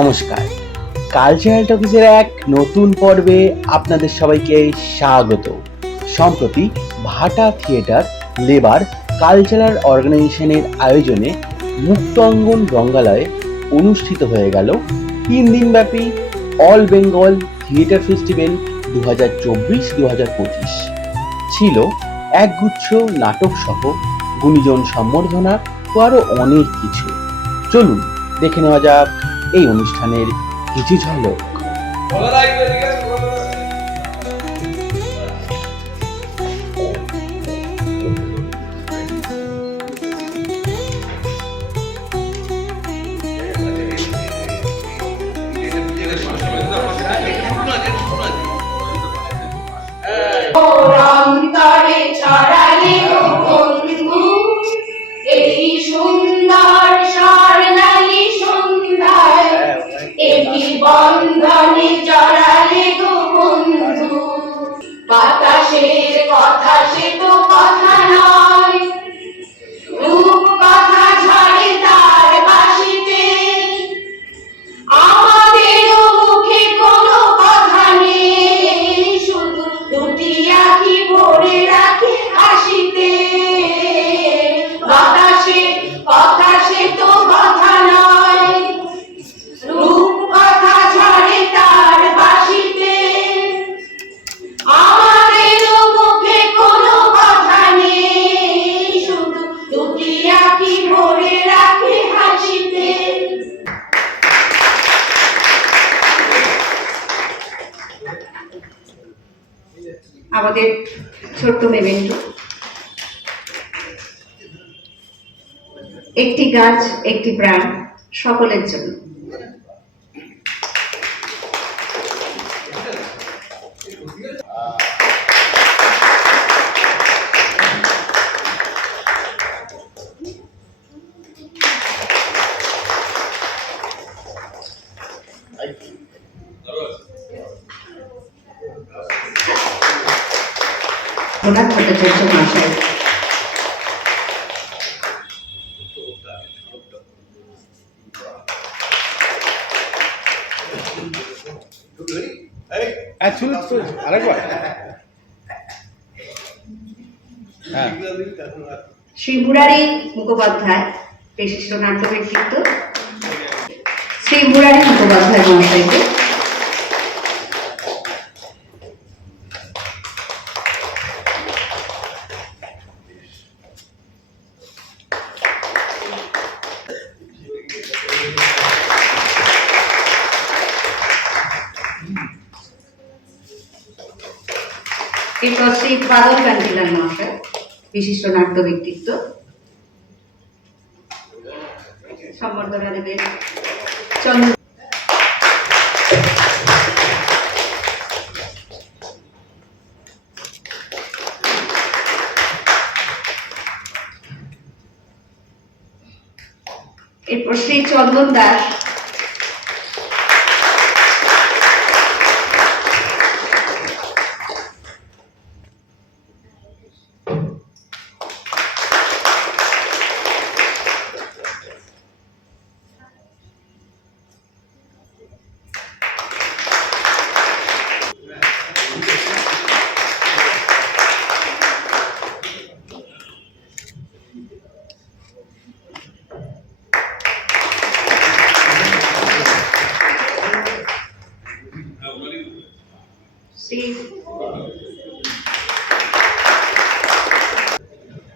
নমস্কার, কালচারাল টকিজের এক নতুন পর্বে আপনাদের সবাইকে স্বাগত। সম্প্রতি ভাটা থিয়েটার লেবার কালচারাল অর্গানাইজেশনের আয়োজনে মুক্ত অঙ্গন রঙ্গালয়ে অনুষ্ঠিত হয়ে গেল 3 দিনব্যাপী অল বেঙ্গল থিয়েটার ফেস্টিভ্যাল 2024-2025। ছিল একগুচ্ছ নাটক সহ গুণীজন সম্বর্ধনা ও আরো অনেক কিছু। চলুন দেখে নেওয়া যাক এই অনুষ্ঠানের কিছু ঝলক। অন্তরে ছড়ালে বন্ধু এই সুন্দর স্বর্ণালী সন্ধ্যায়, একই বন্ধনে জড়ালে গো বন্ধু। বাতাসের কথা সে তো কথা নয়, রূপ কথা ঝরে তার বাঁশিতে। আমাদেরও মুখে কোনো কথা নেই, শুধু দুটি আঁখি ভরে রাখি হাসিতে। বাতাসের কথা সে তো কথা নয়, রূপ কথা ঝরে তার বাঁশিতে। আমাদেরও মুখে কোনো কথা নেই, শুধু দুটি আঁখি ভরে রাখি হাসিতে। আমাদের ছোট্ট মেমেন্টো, একটি গাছ একটি প্রাণ, সকলের জন্য। প্রধান ভট্টাচার্য মহাশয়, শ্রী মুরারি মুখোপাধ্যায়, বিশিষ্ট নাট্য ব্যক্তিত্ব শ্রী মুরারি মুখোপাধ্যায় মহাশয়কে এরপর শ্রী বাদল কান্তিলাল মহাশয়, বিশিষ্ট নাট্য ব্যক্তিত্ব, সম্বর্ধনা দেবেন চন্দ্র। এরপর শ্রী চন্দন দাস,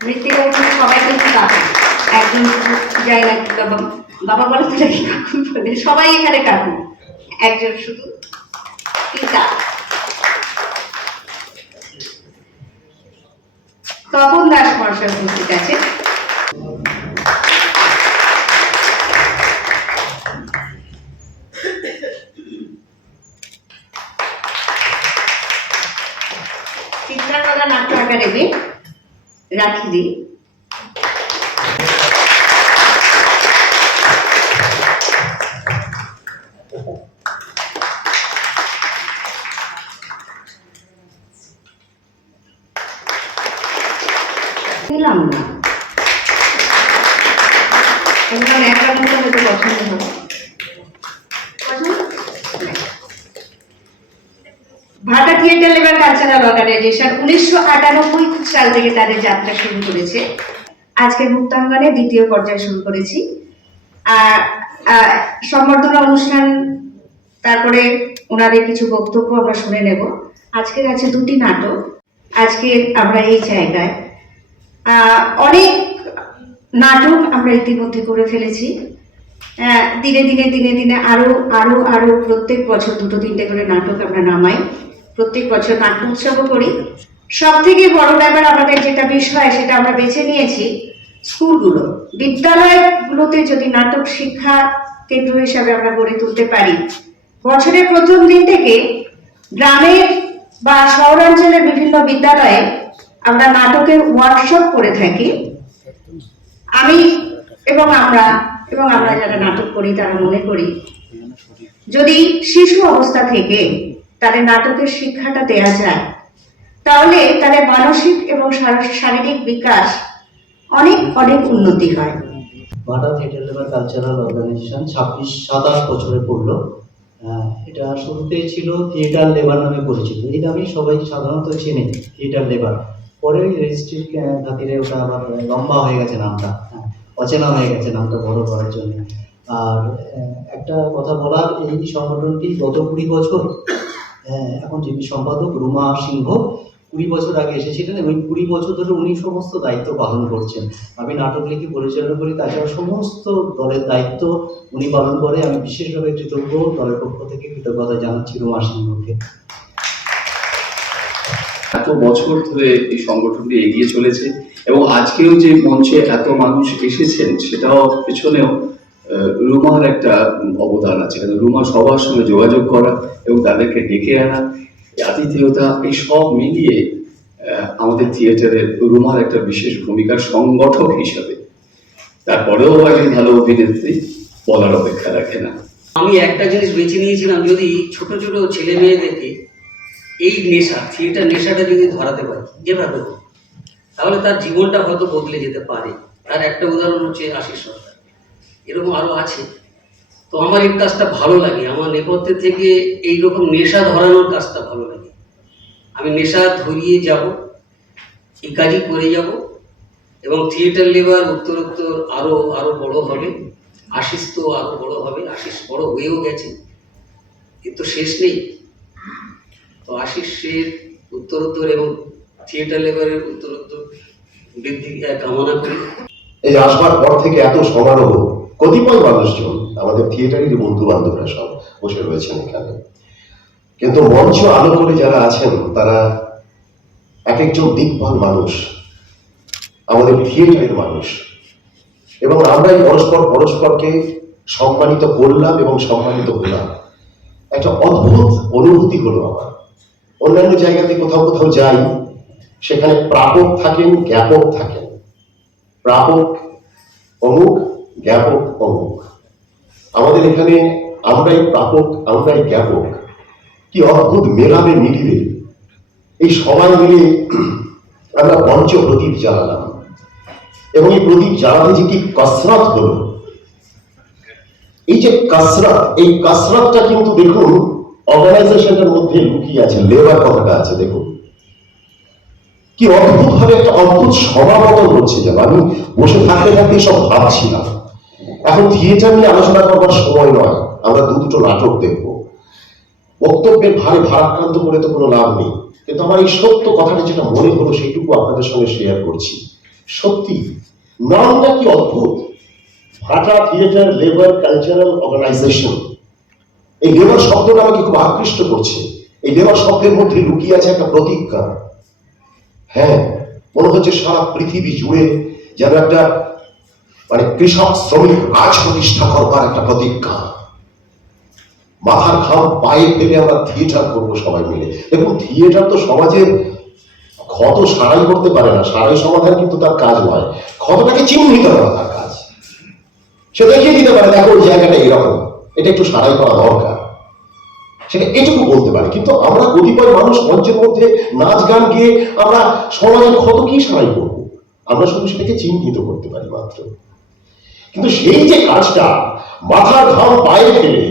মৃত্তিকা সবাই কিন্তু কাকু, একজন যাই না বাবা বাবা বলে তো কাকু বলে, সবাই এখানে কাকু, একজন শুধু পিতা। তপন দাস মহাশয় উপস্থিত আছে। চিত্রাঙ্গদা নাট্য একাডেমি রাখিদি, পেলাম না, এগুলো একটা মতো হয়তো পছন্দ হবে। কালচারাল অর্গানাইজেশন 1998 সাল থেকে তাদের যাত্রা শুরু করেছে। আজকে মুক্তাঙ্গনে দ্বিতীয় পর্যায়ে শুরু করেছি। আর সম্বর্ধনা অনুষ্ঠান, তারপরে ওনাদের কিছু বক্তব্য আমরা শুনে নেব। আজকের আছে দুটি নাটক। আজকে আমরা এই জায়গায় অনেক নাটক আমরা ইতিমধ্যে করে ফেলেছি। দিনে দিনে দিনে দিনে আরো আরো আরো প্রত্যেক বছর 2-3টে করে নাটক আমরা নামাই। প্রত্যেক বছর নাট্য উৎসবও করি। সব থেকে বড় ব্যাপার আমাদের যেটা বিষয়, সেটা আমরা বেছে নিয়েছি স্কুলগুলো, বিদ্যালয়গুলোতে যদি নাটক শিক্ষা কেন্দ্র হিসাবে আমরা গড়ে তুলতে পারি। বছরের প্রথম দিন থেকে গ্রামের বা শহরাঞ্চলের বিভিন্ন বিদ্যালয়ে আমরা নাটকের ওয়ার্কশপ করে থাকি। আমি এবং আমরা যারা নাটক করি তারা মনে করি, যদি শিশু অবস্থা থেকে তাদের নাটকের শিক্ষাটা দেয়া যায়, তাহলে তাদের মানসিক এবং শারীরিক বিকাশ অনেক অনেক উন্নতি হয়। ভাটা থিয়েটার লেবার কালচারাল অর্গানাইজেশন 27 বছরে পড়লো। এটা শুরুতেই ছিল থিয়েটার লেবার নামে পরিচিত। এই নামেই সবাই সাধারণত চেনে, থিয়েটার লেবার। পরে রেজিস্ট্রির খাতিরে ওটা আবার লম্বা হয়ে গেছে নামটা, অচেনা হয়ে গেছে নামটা বড় করার জন্য। আর একটা কথা বলার, এই সংগঠনটি গত 20 বছর, এখন যিনি সম্পাদক রুমা সিংহ 20 বছর আগে এসেছিলেন এবং 20 বছর ধরে উনি সমস্ত দায়িত্ব পালন করছেন। আমি নাটক লিখে পরিচালনা করি, তাছাড়া সমস্ত দলের দায়িত্ব উনি পালন করে। আমি বিশেষভাবে কৃতজ্ঞ, দলের পক্ষ থেকে কৃতজ্ঞতা জানাচ্ছি রুমা সিংহকে। এত বছর ধরে এই সংগঠনটি এগিয়ে চলেছে এবং আজকেও যে মঞ্চে এত মানুষ এসেছেন, সেটাও পেছনেও রুমার একটা অবদান আছে। কারণ রুমা সবার সঙ্গে যোগাযোগ করা এবং তাদেরকে ডেকে আনা, আতিথেয়তা, এই সব মিলিয়ে আমাদের থিয়েটারের রুমার একটা বিশেষ ভূমিকার সংগঠক হিসাবে। তারপরেও একজন ভালো অভিনেত্রী বলার অপেক্ষা রাখে না। আমি একটা জিনিস বেছে নিয়েছিলাম, যদি ছোট ছোট ছেলে মেয়েদেরকে এই নেশা, থিয়েটার নেশাটা যদি ধরাতে পারি যেভাবে হোক, তাহলে তার জীবনটা হয়তো বদলে যেতে পারে। তার একটা উদাহরণ হচ্ছে আশিস সরকার, এরকম আরও আছে। তো আমার এই কাজটা ভালো লাগে, আমার নেপথ্যে থেকে এইরকম নেশা ধরানোর কাজটা ভালো লাগে। আমি নেশা ধরিয়ে যাব, এই কাজই করে যাব এবং থিয়েটার লেবার উত্তরোত্তর আরও আরও বড় হবে। আশিস তো আরও বড় হবে, আশিস বড় হয়েও গেছে, এর তো শেষ নেই। তো আশিসের উত্তরোত্তর এবং থিয়েটার লেবারের উত্তরোত্তর বৃদ্ধি কামনা করি। এই আসবার পর থেকে এত সমারোহ, কতিপয় মানুষজন আমাদের থিয়েটারের বন্ধু বান্ধবরা সব বসে রয়েছেন এখানে, কিন্তু মঞ্চ আলো করে যারা আছেন তারা এক একজন দিকপাল মানুষ, আমাদের থিয়েটারের মানুষ। এবং আমরাই পরস্পরকে সম্মানিত করলাম এবং সম্মানিত হলাম। একটা অদ্ভুত অনুভূতি হলো আমার। অন্যান্য জায়গাতে কোথাও কোথাও যাই, সেখানে প্রাপক থাকেন, জ্ঞাপক থাকেন। প্রাপক অমুক, জ্ঞাপক অমুক। আমাদের এখানে আমরাই প্রাপক, আমরাই জ্ঞাপক। কি অদ্ভুত মেলাবে মিলিবে। এই সবাই মিলে আমরা পঞ্চ প্রদীপ জ্বালালাম এবং এই প্রদীপ জ্বালাতে যে কি কসরত হলো, এই যে কসরত, এই কসরতটা কিন্তু দেখুন অর্গানাইজেশনের মধ্যে লুকিয়ে আছে, লেবার কথাটা আছে। দেখুন কি অদ্ভুত ভাবে একটা অদ্ভুত সমাবর্তন হচ্ছে। যেন আমি বসে থাকতে থাকতে সব ভাবছিলাম, এখন থিয়েটার নিয়ে আলোচনা করবার সময় নয়, আমরা দুটো নাটক দেখবো। বক্তব্যের ভারে ভারাক্রান্ত করে তো কোনো লাভ নেই, কিন্তু আমার এই সত্য কথাটা যেটা মনে হলো সেইটুকু আপনাদের সঙ্গে শেয়ার করছি। সত্যি নামটা কি অদ্ভুত, ভাটা থিয়েটার লেবার কালচারাল অর্গানাইজেশন। এই লেবার শব্দটা আমাকে খুব আকৃষ্ট করছে। এই লেবার শব্দের মধ্যে লুকিয়ে আছে একটা প্রতিজ্ঞা। হ্যাঁ, মনে হচ্ছে সারা পৃথিবী জুড়ে যেন একটা কৃষক শ্রমিক রাজ প্রতিষ্ঠা করবার একটা প্রতিজ্ঞা। মাথার ঘাম পায়ে ফেলে আমরা থিয়েটার করবো সবাই মিলে। দেখুন থিয়েটার তো সমাজের ক্ষত সারাই করতে পারে না, সারাই সমাধান কিন্তু তার কাজ নয়। ক্ষতটাকে চিহ্নিত করা তার কাজ। সে দেখিয়ে দিতে পারে, দেখো ওই জায়গাটা এরকম, এটা একটু সারাই করা দরকার, সেটা এটুকু বলতে পারে। কিন্তু আমরা কতিপয় মানুষ মঞ্চের মধ্যে নাচ গান গিয়ে আমরা সমাজের ক্ষত কি সারাই করবো, আমরা শুধু সেটাকে চিহ্নিত করতে পারি মাত্র। কিন্তু সেই যে কাজটা মাথার ঘাম পায়ে ফেলে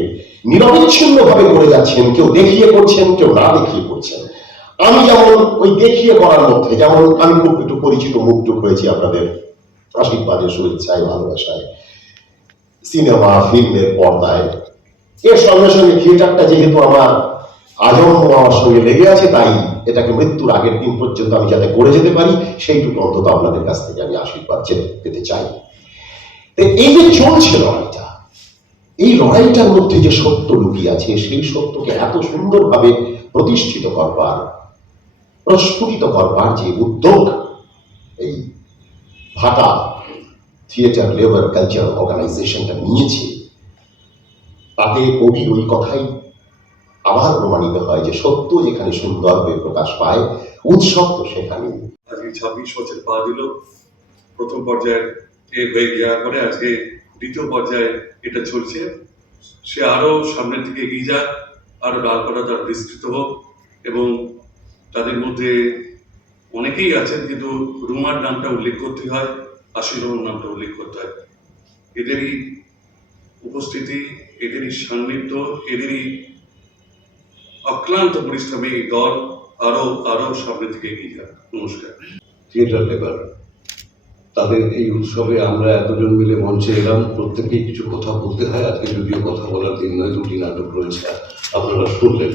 নিরবিচ্ছিন্ন ভাবে করে যাচ্ছেন, কেউ দেখিয়ে করছেন, কেউ না দেখিয়ে করছেন। আমি যেমন ওই দেখিয়ে করার মধ্যে, যেমন আমি খুব একটু পরিচিত মুখ হয়েছি আপনাদের আশীর্বাদের, শুভেচ্ছায়, ভালোবাসায়, সিনেমা ফিল্মের পর্দায়। এর সঙ্গে সঙ্গে থিয়েটারটা যেহেতু আমার আজন্ম আমার সঙ্গে লেগে আছে, তাই এটাকে মৃত্যুর আগের দিন পর্যন্ত আমি যাতে করে যেতে পারি, সেইটুকু অন্তত আপনাদের কাছ থেকে আমি আশীর্বাদ পেতে চাই। তো এই যে চলছে লড়াইটা, এই লড়াইটার মধ্যে যে সত্য লুকিয়ে আছে, সেই সত্যকে এত সুন্দরভাবে প্রতিষ্ঠিত করবার, প্রস্ফুটিত করবার যে উদ্যোগ এই ভাটা থিয়েটার লেবার কালচার অর্গানাইজেশনটা নিয়েছে, তাতে কবি ওই কথাই আবার প্রমাণিত হয় যে সত্য যেখানে সুন্দরভাবে প্রকাশ পায়, উৎসব তো সেখানেই। আজকে 26 বছর পা দিল। প্রথম পর্যায়ে হয়ে যাওয়ার পরে আজকে দ্বিতীয় পর্যায়ে এটা চলছে। সে আরো সামনের দিকে এগিয়ে যাক, আরো ডালপালা তার বিস্তৃত হোক, এবং তাদের মধ্যে অনেকেই আছেন, কিন্তু রুমার নামটা উল্লেখ করতে হয়, আশিস রহমান নামটা উল্লেখ করতে হয়। এদেরই উপস্থিতি, এদেরই সান্নিধ্য, এদেরই অক্লান্ত পরিশ্রমে এই দল আরো সামনের দিকে এগিয়ে যাক। নমস্কার। থিয়েটার লেবার, তাদের এই উৎসবে আমরা এতজন মিলে মঞ্চে এলাম, প্রত্যেকেই কিছু কথা বলতে হয়। আজকে যদিও কথা বলার দিন নয়, 2টি নাটক রয়েছে, আপনারা শুনলেন।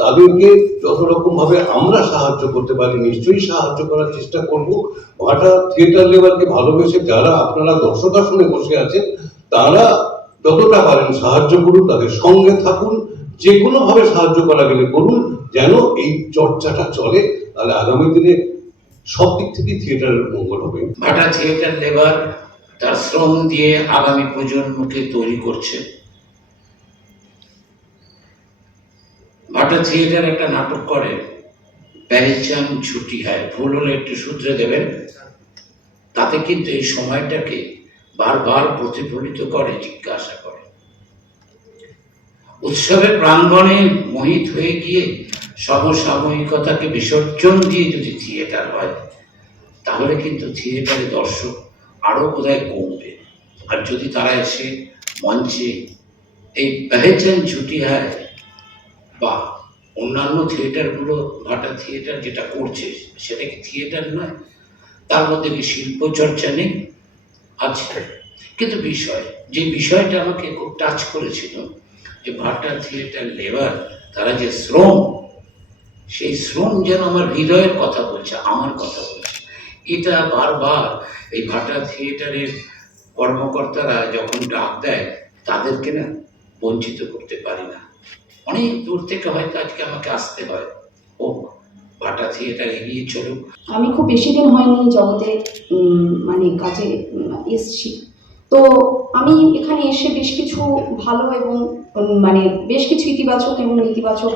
তাদেরকে যত রকম ভাবে আমরা সাহায্য করতে পারি নিশ্চয়ই সাহায্য করার চেষ্টা করব। ভাটা থিয়েটার লেবারকে ভালোবেসে যারা আপনারা দর্শক আসনে বসে আছেন, তারা যতটা পারেন সাহায্য করুন, তাদের সঙ্গে থাকুন, যে কোনো ভাবে সাহায্য করা গেলে করুন, যেন এই চর্চাটা চলে। তাহলে আগামী দিনে সব দিক থেকে থিয়েটারের মঙ্গল হবে। ভাটা থিয়েটার লেবার তার শ্রম দিয়ে আগামী প্রজন্মকে তৈরি করছে। ভাটা থিয়েটার একটা নাটক করে, পেহচান ছুটি হয়, ভুল হলে একটু শুধরে দেবেন। তাতে কিন্তু এই সময়টাকে বারবার প্রতিফলিত করে, জিজ্ঞাসা করে। উৎসবের প্রাঙ্গণে মোহিত হয়ে গিয়ে সমসাময়িকতাকে বিসর্জন দিয়ে যদি থিয়েটার হয়, তাহলে কিন্তু থিয়েটারে দর্শক আরো বোধহয় কমবে। আর যদি তারা এসে মঞ্চে এই পেহচান ছুটি হয় বা অন্যান্য থিয়েটারগুলো, ভাটা থিয়েটার যেটা করছে সেটা কি থিয়েটার নয়? তার মধ্যে কি শিল্প চর্চা নেই? আছে। কিন্তু যে বিষয়টা আমাকে খুব টাচ করেছিল, যে ভাটা থিয়েটার লেবার তারা যে শ্রম, সেই শ্রম যেন আমার হৃদয়ের কথা বলছে, আমার কথা বলছে। এটা বারবার এই ভাটা থিয়েটারের কর্মকর্তারা যখন ডাক দেয়, তাদেরকে না বঞ্চিত করতে পারি না। অনেক দূর থেকে হয়তো আজকে আমাকে আসতে হয়, ও ভাটা থিয়েটার এগিয়ে চলুক। আমি খুব বেশি দিন হয়নি জগতে মানে কাজে এসছি, তো আমি এখানে এসে বেশ কিছু ভালো এবং মানে বেশ কিছু ইতিবাচক এবং নেতিবাচক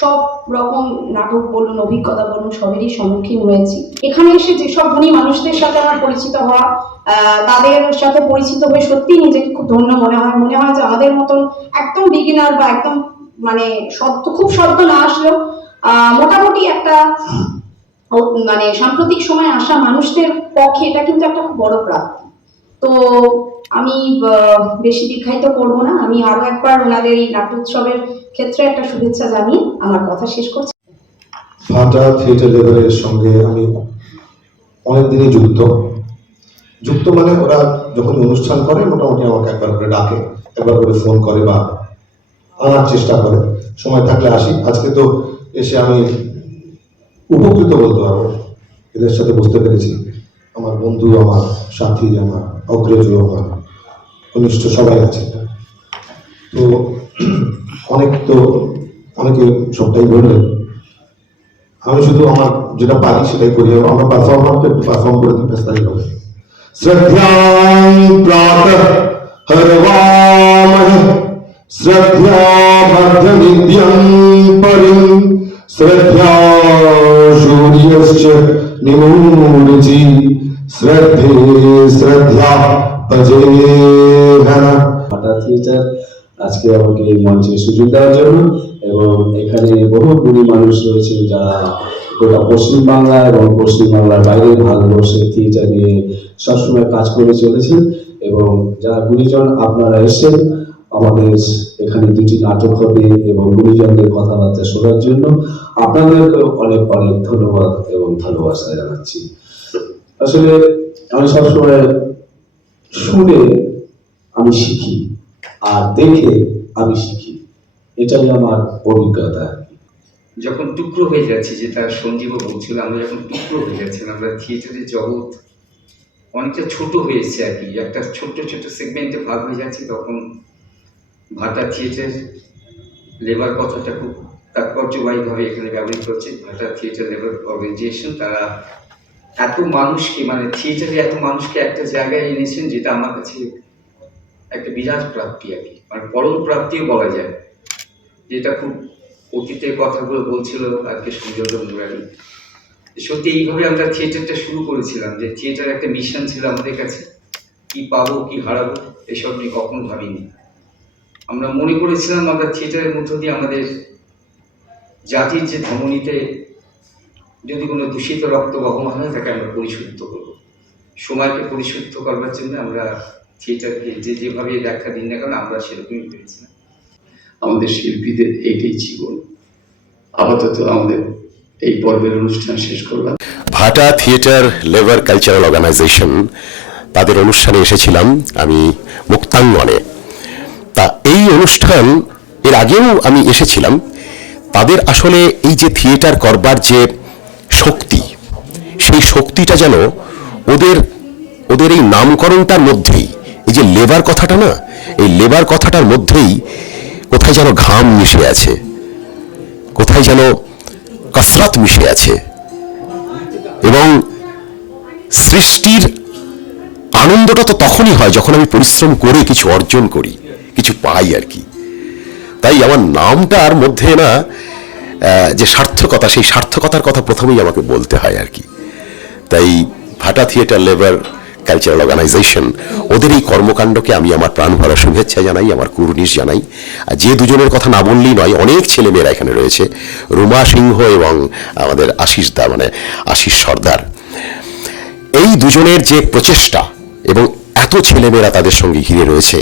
সব রকম নাটক বলুন, অভিজ্ঞতা বলুন, সবেরই সম্মুখীন হয়েছি। এখানে এসে যেসব গুণী মানুষদের সাথে আমার পরিচিত হওয়া, তাদের সাথে পরিচিত হয়ে সত্যিই নিজেকে খুব ধন্য মনে হয় যে আমাদের মতন একদম বিগিনার বা একদম মানে খুব শব্দ না আসলেও মোটামুটি একটা মানে সাম্প্রতিক সময় আসা মানুষদের পক্ষে এটা কিন্তু একটা খুব বড় প্রাপ্তি। তো আমি বেশি দীর্ঘায়িত করবো না, আমি আরো একবার ওনাদের এই নাট্যোৎসবের ক্ষেত্রে একটা শুভেচ্ছা জানিয়ে আমার কথা শেষ করছি। ভাটা থিয়েটার লেবারের সঙ্গে আমি অনেকদিনই যুক্ত মানে ওরা যখন অনুষ্ঠান করে মোটামুটি আমাকে একবার করে ডাকে, একবার করে ফোন করে বা আনার চেষ্টা করে, সময় থাকলে আসি। আজকে তো এসে আমি উপকৃত বলতে পারবো, এদের সাথে বুঝতে পেরেছি আমার বন্ধু, আমার সাথী, আমার অগ্রজ, আমার ঘনিষ্ঠ সবাই আছে। তো অনেকে সবটাই বললেন, আমি শুধু আমার যেটা পারি সেটাই করি। আমরা পারফর্ম করে দিই, ব্যস্তাই হবে। শ্রদ্ধাং প্রাতঃ হরবামহে শ্রদ্ধাবদ্ধনিত্যং পরিং শ্রদ্ধা সূর্যশ্চ নিমূঢ়চি শ্রদ্ধে শ্রদ্ধা ভজেহনা। ভাটা থিয়েটার আজকে আমাকে এই মঞ্চে সুযোগ দেওয়ার জন্য, এবং এখানে বহু গুণী মানুষ রয়েছে যারা গোটা পশ্চিমবাংলা এবং পশ্চিমবাংলার বাইরে ভারতবর্ষের থিয়েটার নিয়ে সবসময় কাজ করে চলেছেন, এবং যারা গুণীজন আপনারা এসেছেন, আমাদের এখানে দুটি নাটক হবে এবং গুণীজনদের কথাবার্তা শোনার জন্য আপনাদেরকে অনেক অনেক ধন্যবাদ এবং ভালোবাসা জানাচ্ছি। আসলে আমি সবসময় শুনে আমি শিখি আর দেখে আমি শিখি, এটাই আমার অভিজ্ঞতা। যখন টুকরো হয়ে যাচ্ছে, যেটা সঞ্জীবও বলছিল, আমরা যখন টুকরো হয়ে যাচ্ছি, আমরা থিয়েটারের জগৎ অনেকটা ছোট হয়েছে আর কি, একটা ছোট্ট ছোট্ট সেগমেন্টে ভাগ হয়ে যাচ্ছে, তখন ভাটা থিয়েটার লেবার কথাটা খুব তাৎপর্যবাহীভাবে এখানে ব্যবহৃত হচ্ছে। ভাটা থিয়েটার লেবার অর্গানাইজেশন, তারা এত মানুষকে, মানে থিয়েটারে এত মানুষকে একটা জায়গায় এনেছেন, যেটা আমার কাছে একটা বিরাট প্রাপ্তি আর কি, মানে পরম প্রাপ্তিও বলা যায়। যেটা খুব অতীতের কথাগুলো বলছিল আজকে সংযোজন মুরারি, সত্যি এইভাবে আমরা থিয়েটারটা শুরু করেছিলাম, যে থিয়েটার একটা মিশন ছিল আমাদের কাছে, কি পাবো কি হারাবো এসব নিয়ে কখনো ভাবিনি। আমরা মনে করেছিলাম আমরা থিয়েটারের মধ্য দিয়ে আমাদের জাতির যে ধমনীতে যদি কোনো দূষিত রক্ত বহমান হয় তাকে আমরা পরিশুদ্ধ করবো। সময়কে পরিশুদ্ধ করবার জন্য আমরা থিয়েটারকে যেভাবে ব্যাখ্যা দিন না কেন, আমরা সেরকমই পেয়েছিলাম। আমাদের শিল্পীদের এইটাই জীবন। আপাতত আমাদের এই পর্বের অনুষ্ঠান শেষ করলাম। ভাটা থিয়েটার লেবার কালচারাল অর্গানাইজেশন, তাদের অনুষ্ঠানে এসেছিলাম আমি মুক্তাঙ্গনে। তা এই অনুষ্ঠান এর আগেও আমি এসেছিলাম। তাদের আসলে এই যে থিয়েটার করবার যে শক্তি, সেই শক্তিটা যেন ওদের এই নামকরণটার মধ্যেই, এই যে লেবার কথাটা না, এই লেবার কথাটার মধ্যেই কোথায় যেন ঘাম মিশে আছে, কোথায় যেন কসরত মিশে আছে, এবং সৃষ্টির আনন্দটা তো তখনই হয় যখন আমি পরিশ্রম করে কিছু অর্জন করি, কিছু পাই আর কি। তাই আমার নামটার মধ্যে না যে সার্থকতা, সেই সার্থকতার কথা প্রথমেই আমাকে বলতে হয় আর কি। তাই ভাটা থিয়েটার লেবার কালচারাল অর্গানাইজেশন, ওদের এই কর্মকাণ্ডকে আমি আমার প্রাণ ভরা শুভেচ্ছা জানাই, আমার কুর্নিশ জানাই। আর যে দুজনের কথা না বললেই নয়, অনেক ছেলেমেয়েরা এখানে রয়েছে, রুমা সিংহ এবং আমাদের আশিস সর্দার। এই দুজনের যে প্রচেষ্টা এবং এত ছেলেমেয়েরা তাদের সঙ্গে ঘিরে রয়েছে,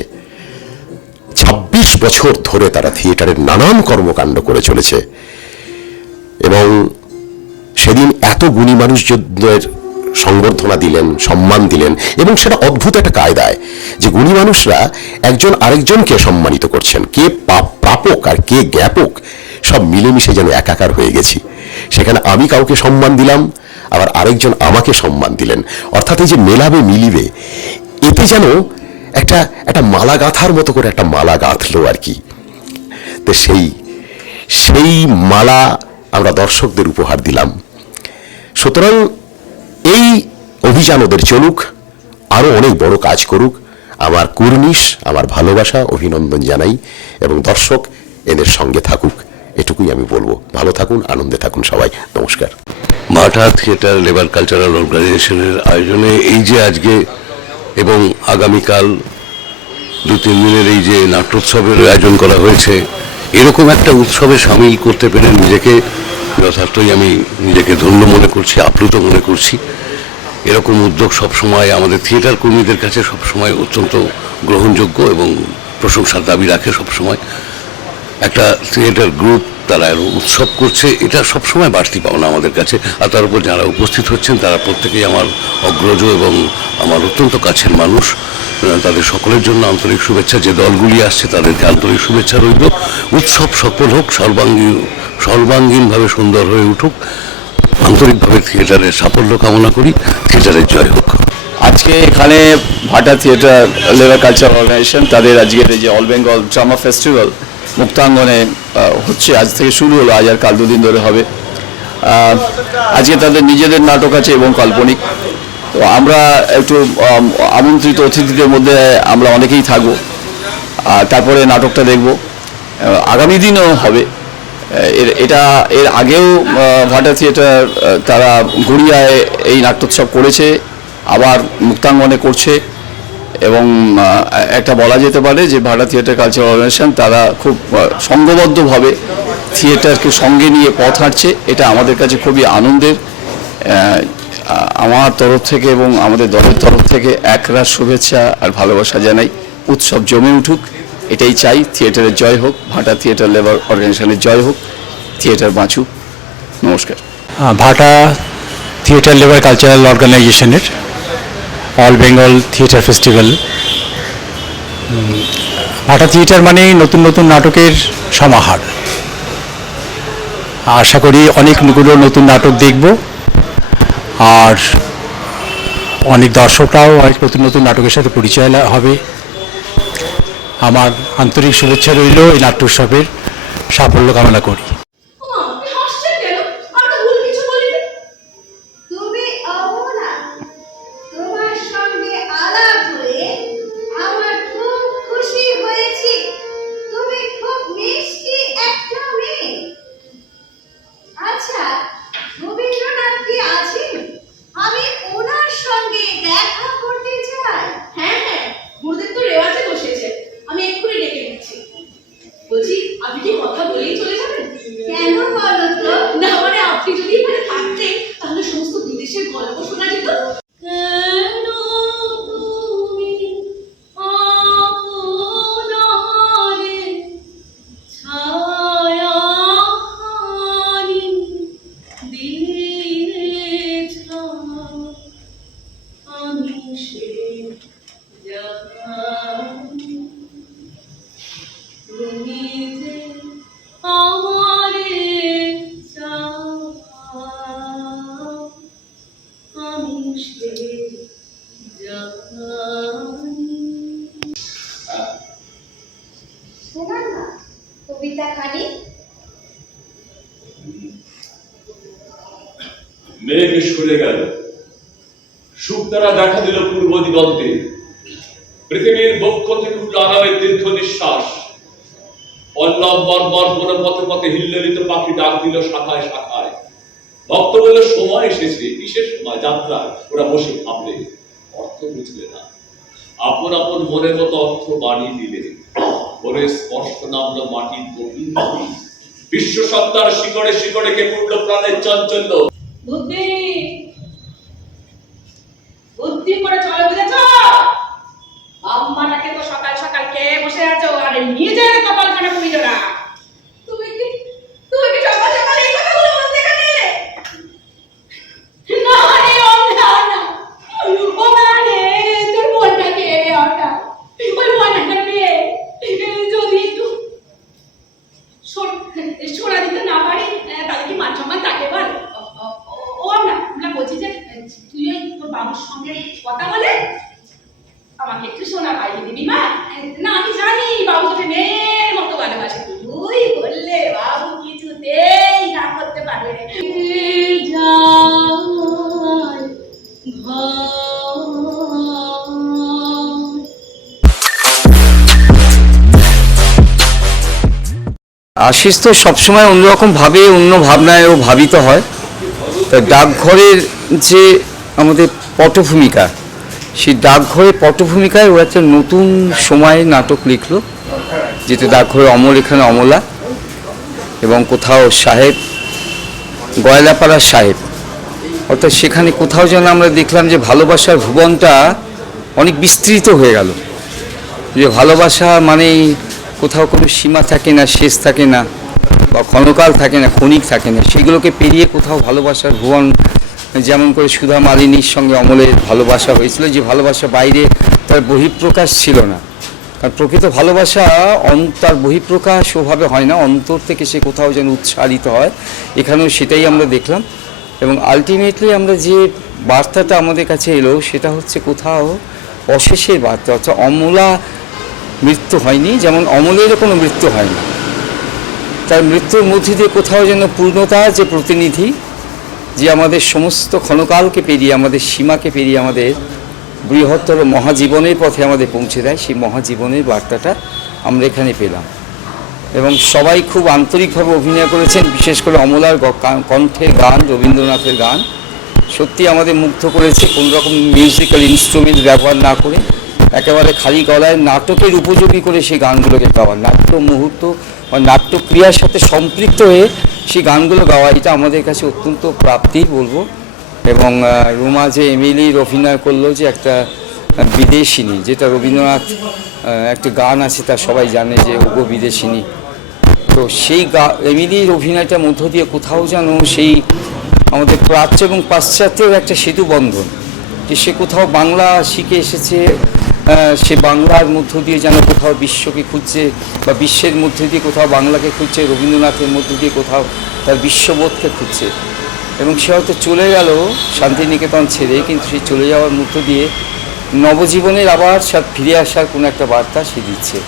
26 বছর ধরে তারা থিয়েটারের নানান কর্মকাণ্ড করে চলেছে। এবং সেদিন এত গুণী মানুষদের সংবর্ধনা দিলেন, সম্মান দিলেন, এবং সেটা অদ্ভুত একটা কায়দায় যে গুণী মানুষরা একজন আরেকজনকে সম্মানিত করছেন, কে প্রাপক আর কে জ্ঞাপক সব মিলেমিশে যেন একাকার হয়ে গেছি। সেখানে আমি কাউকে সম্মান দিলাম, আবার আরেকজন আমাকে সম্মান দিলেন, অর্থাৎ এই যে মেলাবে মিলিবে, এতে যেন একটা মালা গাঁথার মতো করে একটা মালা গাঁথলো আর কি। তো সেই মালা আমরা দর্শকদের উপহার দিলাম। সুতরাং এই অভিযান ওদের চলুক, আরো অনেক বড় কাজ করুক, আমার কুর্নিশ, আমার ভালোবাসা, অভিনন্দন জানাই, এবং দর্শক এদের সঙ্গে থাকুক, এটুকুই আমি বলবো। ভালো থাকুন, আনন্দে থাকুন সবাই। নমস্কার। ভাটা থিয়েটার লেবার কালচারাল অর্গানাইজেশনের আয়োজনে এই যে আজকে এবং আগামীকাল 2-3 দিনের এই যে নাট্যোৎসবের আয়োজন করা হয়েছে, এরকম একটা উৎসবে সামিল করতে পেরে নিজেকে যথার্থই আমি নিজেকে ধন্য মনে করছি, আপ্লুত মনে করছি। এরকম উদ্যোগ সবসময় আমাদের থিয়েটার কর্মীদের কাছে সবসময় অত্যন্ত গ্রহণযোগ্য এবং প্রশংসার দাবি রাখে। সবসময় একটা থিয়েটার গ্রুপ তারা উৎসব করছে, এটা সবসময় বাড়তি পাওনা আমাদের কাছে। আর তার উপর যারা উপস্থিত হচ্ছেন তারা প্রত্যেকেই আমার অগ্রজ এবং আমার অত্যন্ত কাছের মানুষ। তাদের সকলের জন্য আন্তরিক শুভেচ্ছা। যে দলগুলি আসছে তাদেরকে আন্তরিক শুভেচ্ছা রইল। উৎসব সফল হোক, সর্বাঙ্গীনভাবে সুন্দর হয়ে উঠুক। আন্তরিকভাবে থিয়েটারের সাফল্য কামনা করি, থিয়েটারের জয় হোক। আজকে এখানে ভাটা থিয়েটার লেবার কালচার অর্গানাইজেশন তাদের আজকের যে অল বেঙ্গল ড্রামা ফেস্টিভ্যাল মুক্তাঙ্গনে হচ্ছে, আজ থেকে শুরু হলো, আজ আর কাল 2 দিন ধরে হবে। আজকে তাদের নিজেদের নাটক আছে এবং কাল্পনিক। তো আমরা একটু আমন্ত্রিত অতিথিদের মধ্যে আমরা অনেকেই থাকবো, তারপরে নাটকটা দেখব। আগামী দিনও হবে। এর আগেও ভাটা থিয়েটার তারা গড়িয়ায় এই নাট্যোৎসব করেছে, আবার মুক্তাঙ্গনে করছে। এবং একটা বলা যেতে পারে যে ভাটা থিয়েটার কালচারাল অর্গানাইজেশন তারা খুব সংঘবদ্ধভাবে থিয়েটারকে সঙ্গে নিয়ে পথ হাঁটছে। এটা আমাদের কাছে খুবই আনন্দের। আমার তরফ থেকে এবং আমাদের দলের তরফ থেকে একরাশ শুভেচ্ছা আর ভালোবাসা জানাই। উৎসব জমে উঠুক, এটাই চাই, থিয়েটারের জয় হোক, ভাটা থিয়েটার লেবার অর্গানাইজেশনের জয় হোক, থিয়েটার বাঁচুক। নমস্কার। ভাটা থিয়েটার লেবার কালচারাল অর্গানাইজেশনের অল বেঙ্গল থিয়েটার ফেস্টিভ্যাল। ভাটা থিয়েটার মানে নতুন নতুন নাটকের সমাহার। আশা করি অনেকগুলো নতুন নাটক দেখব, আর অনেক দর্শকরাও অনেক নতুন নতুন নাটকের সাথে পরিচয় হবে। আমার আন্তরিক শুভেচ্ছা রইল এই নাট্য উৎসবের সাফল্য কামনা করি। তুমি অবলা, তোমার সঙ্গে আলাপ হয়ে আমার খুব খুশি হয়েছি। তুমি খুব মিষ্টি একটা মেয়ে। আচ্ছা, রবীন্দ্রনাথ কি আছেন? আমি ওনার সঙ্গে দেখা করতে চাই। হ্যাঁ হ্যাঁ, গুরুদেব তো রেওয়াজে বসেছে, আমি এক্ষুনি ডেকে নিচ্ছি। বলছি, আপনি কি কথা বলেই চলে যাবেন? কেন বলো তো? না মানে আপনি যদি এখানে থাকতেন তাহলে সমস্ত বিদেশের গল্প শোনা যেত। কেন তুমি আপনারে ছায়াখানি দিয়েছ, আমি সে জানি তুমি যে আমারে চাও, আমি সে জানি। শোনা না কবিতা খানি। মেঘ সরে গেল, শুকতারা দেখা দিল পূর্ব দিগন্তে। পৃথিবীর বক্ষ থেকে উঠল আরামের দীর্ঘ নিঃশ্বাস। পল্লব বর্বর বন পথে পথে হিল্লোলিত পাখি ডাক দিল শাখায় শাখায়। ভক্ত বলল সময় এসেছে, বিশেষ সময় যাত্রার। ওরা বসে ভাবলে, অর্থ বুঝলে না, আপন আপন মনের মতো অর্থ বাড়িয়ে দিলে। ওরে স্পর্শ নামলো মাটির গভীর গভীর। বিশ্ব সত্তার শিকড়ে শিকড়ে কে পড়ল প্রাণের চাঞ্চল্য। বুদ্ধি বুদ্ধি করে চলে, বুঝেছ? আম্মাটাকে তো সকাল সকাল খেয়ে বসে আছো, আর নিজের কপাল খানা পুড়িল না। তুমি কি সকাল সকাল এই কথাগুলো বলতে গেলে? না রে না না, ও মানে তোর মনটাকে ওটা ওই মনটাকে যদি একটু সোনা দিতে না পারি তাহলে কি মান সম্মান থাকে বল? ও না না, বলছি যে তুই ওই তোর বাবুর সঙ্গে কথা বলে আমাকে একটু সোনা পাইয়ে দিবি মা। না আমি জানি বাবু তোকে মেয়ের মতো ভালোবাসে, তুই বললে বাবু কিছুতেই না করতে পারবে রে। আশিস তো সবসময় অন্যরকম ভাবে, অন্য ভাবনায় ও ভাবিত হয়। তা ডাকঘরের যে আমাদের পটভূমিকা, সেই ডাকঘরের পটভূমিকায় ও একটা নতুন সময় নাটক লিখলো, যেটা ডাকঘরের অমল, এখানে অমলা, এবং কোথাও সাহেব, গয়লাপাড়ার সাহেব। অর্থাৎ সেখানে কোথাও যেন আমরা দেখলাম যে ভালোবাসার ভুবনটা অনেক বিস্তৃত হয়ে গেল। যে ভালোবাসা মানেই কোথাও কোনো সীমা থাকে না, শেষ থাকে না, বা ক্ষণকাল থাকে না, ক্ষণিক থাকে না। সেগুলোকে পেরিয়ে কোথাও ভালোবাসার ভুবন, যেমন করে সুধা মালিনীর সঙ্গে অমলের ভালোবাসা হয়েছিল, যে ভালোবাসা বাইরে তার বহিঃপ্রকাশ ছিল না। কারণ প্রকৃত ভালোবাসা তার বহিঃপ্রকাশ ওভাবে হয় না, অন্তর থেকে সে কোথাও যেন উচ্চারিত হয়। এখানেও সেটাই আমরা দেখলাম। এবং আলটিমেটলি আমরা যে বার্তাটা আমাদের কাছে এলো সেটা হচ্ছে কোথাও অশেষের বার্তা। অর্থাৎ অমলা মৃত্যু হয়নি, যেমন অমলেরও কোনো মৃত্যু হয়নি। তার মৃত্যুর মধ্যে দিয়ে কোথাও যেন পূর্ণতার যে প্রতিনিধি, যে আমাদের সমস্ত ক্ষণকালকে পেরিয়ে, আমাদের সীমাকে পেরিয়ে আমাদের বৃহত্তর মহাজীবনের পথে আমাদের পৌঁছে দেয়, সেই মহাজীবনের বার্তাটা আমরা এখানে পেলাম। এবং সবাই খুব আন্তরিকভাবে অভিনয় করেছেন, বিশেষ করে অমলার কণ্ঠের গান, রবীন্দ্রনাথের গান সত্যি আমাদের মুগ্ধ করেছে। কোনো রকম মিউজিক্যাল ইনস্ট্রুমেন্ট ব্যবহার না করে একেবারে খালি গলায় নাটকের উপযোগী করে সেই গানগুলোকে গাওয়া, নাট্য মুহূর্ত বা নাট্যক্রিয়ার সাথে সম্পৃক্ত হয়ে সেই গানগুলো গাওয়া, এটা আমাদের কাছে অত্যন্ত প্রাপ্তি বলবো। এবং রুমা যে এমিলির অভিনয় করলো, যে একটা বিদেশিনী, যেটা রবীন্দ্রনাথ একটা গান আছে, তা সবাই জানে যে ওগো বিদেশিনী। তো সেই এমিলির অভিনয়টার মধ্য দিয়ে কোথাও যেন সেই আমাদের প্রাচ্য এবং পাশ্চাত্যের একটা সেতু বন্ধন, যে সে কোথাও বাংলা শিখে এসেছে, সে বাংলার মধ্য দিয়ে যেন কোথাও বিশ্বকে খুঁজছে, বা বিশ্বের মধ্যে দিয়ে কোথাও বাংলাকে খুঁজছে, রবীন্দ্রনাথের মধ্য দিয়ে কোথাও তার বিশ্ববোধকে খুঁজছে। এবং সে হয়তো চলে গেল শান্তিনিকেতন ছেড়ে, কিন্তু সেই চলে যাওয়ার মধ্য দিয়ে নবজীবনের আবার ফিরে আসার কোনো একটা বার্তা সে দিচ্ছে।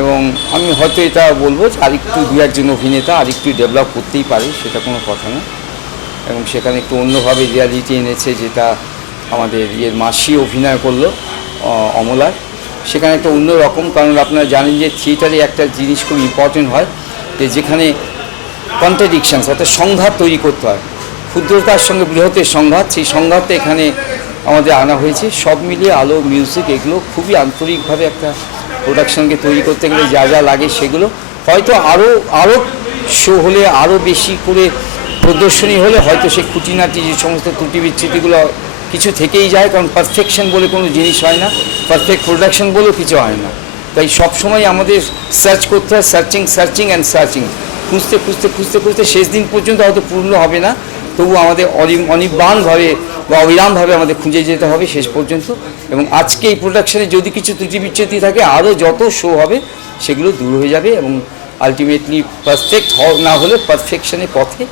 এবং আমি হয়তো এটা বলবো যে আরেকটু দু একজন অভিনেতা আরেকটু ডেভেলপ করতেই পারে, সেটা কোনো কথা না। এবং সেখানে একটু অন্যভাবে রিয়ালিটি এনেছে, যেটা আমাদের মাসি অভিনয় করলো অমলার, সেখানে একটা অন্য রকম। কারণ আপনারা জানেন যে থিয়েটারে একটা জিনিস খুব ইম্পর্টেন্ট হয়, যে যেখানে কন্ট্রাডিকশনস অর্থাৎ সংঘাত তৈরি করতে হয়, ক্ষুদ্রতার সঙ্গে বৃহতের সংঘাত, সেই সংঘাতটা এখানে আমাদের আনা হয়েছে। সব মিলিয়ে আলো, মিউজিক, এগুলো খুবই আন্তরিকভাবে একটা প্রোডাকশনকে তৈরি করতে গেলে যা যা লাগে সেগুলো হয়তো আরও শো হলে, আরও বেশি করে প্রদর্শনী হলে হয়তো সেই খুঁটিনাটি যে সমস্ত ত্রুটি বিচ্যুতিগুলো কিছু থেকেই যায়। কারণ পারফেকশন বলে কোনো জিনিস হয় না, পারফেক্ট প্রোডাকশন বলেও কিছু হয় না। তাই সবসময় আমাদের সার্চ করতে হয়, সার্চিং অ্যান্ড সার্চিং, খুঁজতে শেষ দিন পর্যন্ত হয়তো পূর্ণ হবে না, তবু আমাদের অনির্বাণভাবে বা অবিরামভাবে আমাদের খুঁজে যেতে হবে শেষ পর্যন্ত। এবং আজকে এই প্রোডাকশনে যদি কিছু ত্রুটি বিচ্যুতি থাকে, আরও যত শো হবে সেগুলো দূর হয়ে যাবে, এবং আলটিমেটলি পারফেক্ট না হলে পারফেকশনের পথে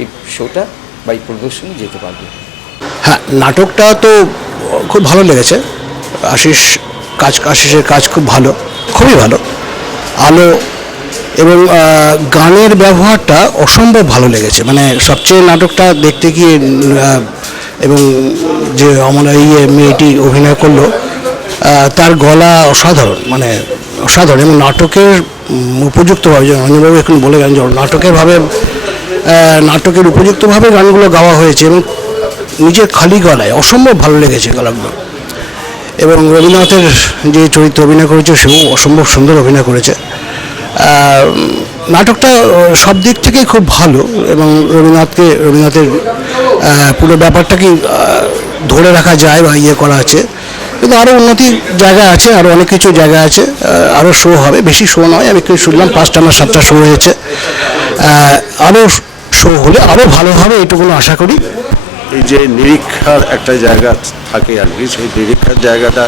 এই শোটা বা এই প্রদর্শনী যেতে পারবে। হ্যাঁ, নাটকটা তো খুব ভালো লেগেছে। আশিসের কাজ খুব ভালো, খুবই ভালো। আলো এবং গানের ব্যবহারটা অসম্ভব ভালো লেগেছে। মানে সবচেয়ে নাটকটা দেখতে গিয়ে এবং যে অমলা মেয়েটি অভিনয় করলো, তার গলা অসাধারণ, মানে অসাধারণ। এবং নাটকের উপযুক্তভাবে, যে অঞ্জনবাবু এখন বলে গেলেন যে নাটকের উপযুক্তভাবে গানগুলো গাওয়া হয়েছে, এবং নিজের খালি গলায় অসম্ভব ভালো লেগেছে গলাগুলো। এবং রবীন্দ্রনাথের যে চরিত্র অভিনয় করেছে, সেও অসম্ভব সুন্দর অভিনয় করেছে। নাটকটা সব দিক থেকেই খুব ভালো, এবং রবীন্দ্রনাথের পুরো ব্যাপারটাকে ধরে রাখা যায় বা করা আছে। কিন্তু আরও উন্নতির জায়গা আছে, আরও অনেক কিছু জায়গা আছে, আরও শো হবে, বেশি শো নয়। আমি শুনলাম 5টা না 7টা শো হয়েছে, আরও শো হলে আরও ভালো হবে, এইটুকুনো আশা করি। এই যে নিরীক্ষার একটা জায়গা থাকে আর কি, সেই নিরীক্ষার জায়গাটা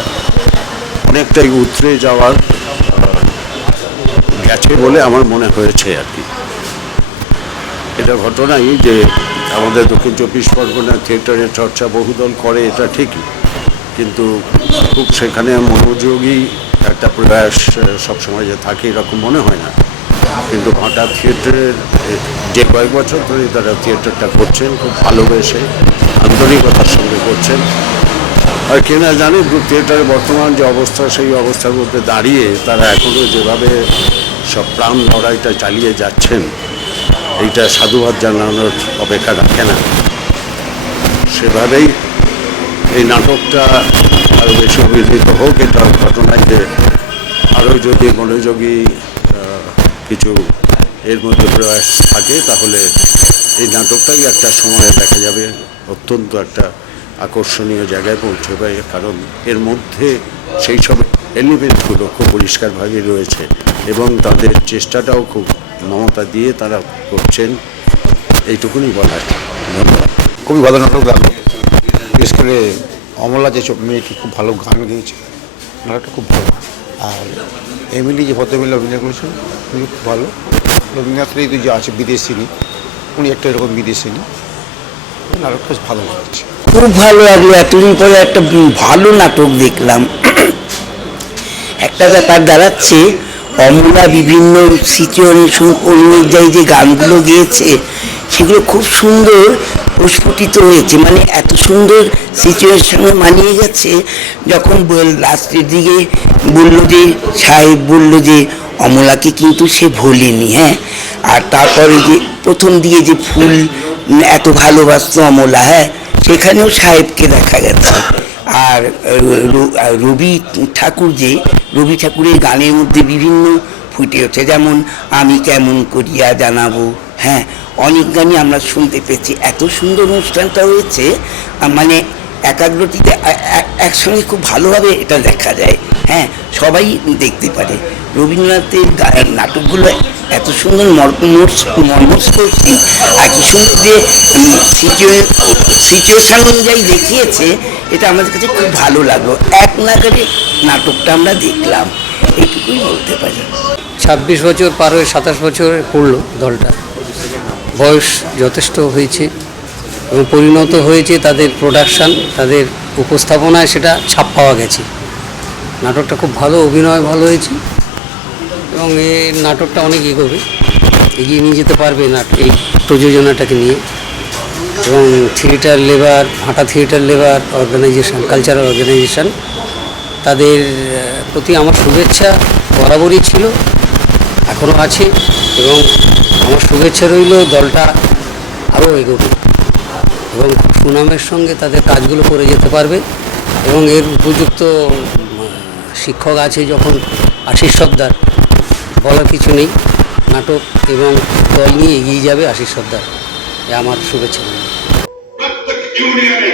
অনেকটাই উতরে যাওয়ার গেছে বলে আমার মনে হয়েছে আর কি। এটা ঘটনাই যে আমাদের দক্ষিণ 24 পরগনা থিয়েটারের চর্চা বহুদল করে, এটা ঠিকই, কিন্তু খুব সেখানে মনোযোগী একটা প্রয়াস সবসময় যে থাকে এরকম মনে হয় না। কিন্তু ভাটা থিয়েটারের যে কয়েক বছর ধরে তারা থিয়েটারটা করছেন, খুব ভালোবেসে আন্তরিকতার সঙ্গে করছেন। আর কেনা জানে থিয়েটারের বর্তমান যে অবস্থা, সেই অবস্থার মধ্যে দাঁড়িয়ে তারা এখনও যেভাবে সব প্রাণ লড়াইটা চালিয়ে যাচ্ছেন, এইটা সাধুবাদ জানানোর অপেক্ষা রাখে না। সেভাবেই এই নাটকটা আরও বেশি অভিনীত হোক, এটা ঘটনায় যে আরও যদি মনোযোগী কিছু এর মধ্যে প্রয়াস থাকে, তাহলে এই নাটকটাই একটা সময়ে দেখা যাবে অত্যন্ত একটা আকর্ষণীয় জায়গায় পৌঁছবে। কারণ এর মধ্যে সেই সব এলিমেন্টগুলো খুব পরিষ্কারভাবে রয়েছে, এবং তাদের চেষ্টাটাও খুব মমতা দিয়ে তারা করছেন, এইটুকুনি বলার। ধন্যবাদ। খুবই ভালো নাটক লাগলো, বিশেষ করে অমলা যে মেয়েটি খুব ভালো গান গেয়েছে, নাটকটা খুব ভালো। আর এমিলি যে ভদ্রমহিলা অভিনয় করেছেন, উনি খুব ভালো। রবীন্দ্রনাথের যে আছে বিদেশিনী, উনি একটা এরকম বিদেশিনী, নাটকটা বেশ ভালো লাগছে। খুব ভালো লাগলো, এতদিন পরে একটা ভালো নাটক দেখলাম। একটা ব্যাপার দাঁড়াচ্ছে, অমলা বিভিন্ন সিচুয়েশন অনুযায়ী যে গানগুলো গেয়েছে, সেগুলো খুব সুন্দর প্রস্ফুটিত হয়েছে। মানে এত সুন্দর সিচুয়েশনে মানিয়ে গেছে। যখন লাস্টের দিকে সাহেব বললো যে অমলাকে কিন্তু সে ভোলেনি, হ্যাঁ, আর তারপরে যে প্রথম দিয়ে যে ফুল এত ভালোবাসতো অমলা, হ্যাঁ, সেখানেও সাহেবকে দেখা গেছে। আর রবি ঠাকুরের গানের মধ্যে বিভিন্ন ফুটে ওঠে, যেমন আমি কেমন করিয়া জানাবো, হ্যাঁ, অনেক গানই আমরা শুনতে পেয়েছি। এত সুন্দর অনুষ্ঠানটা হয়েছে, মানে একাগ্রটিতে একসঙ্গে খুব ভালোভাবে এটা দেখা যায়। হ্যাঁ, সবাই দেখতে পারে। রবীন্দ্রনাথের নাটকগুলো এত সুন্দর মর্মস্পর্শী আর কি সুন্দর যে সিচুয়েশন অনুযায়ী দেখিয়েছে, এটা আমাদের কাছে খুব ভালো লাগলো। এক নাগারে নাটকটা আমরা দেখলাম, এইটুকুই বলতে পারি। 26 বছর পার হয়ে 27 বছরে পড়লো দলটা, বয়স যথেষ্ট হয়েছে এবং পরিণত হয়েছে তাদের প্রোডাকশান, তাদের উপস্থাপনায় সেটা ছাপ পাওয়া গেছে। নাটকটা খুব ভালো, অভিনয় ভালো হয়েছে এবং এই নাটকটা অনেক এগিয়ে নিয়ে যেতে পারবে এই প্রযোজনাটাকে নিয়ে। এবং থিয়েটার লেবার, ভাটা theatre labour organisation, cultural organisation, তাদের প্রতি আমার শুভেচ্ছা বরাবরই ছিল, এখনও আছে এবং আমার শুভেচ্ছা রইল দলটা আরও এগোবে এবং সুনামের সঙ্গে তাদের কাজগুলো করে যেতে পারবে। এবং এর উপযুক্ত শিক্ষক আছে যখন আশিস সর্দার, বলার কিছু নেই, নাটক এবং দল নিয়ে এগিয়ে যাবে আশিস সর্দার, আমার শুভেচ্ছা রইল। প্রত্যেক ইউনিয়নে,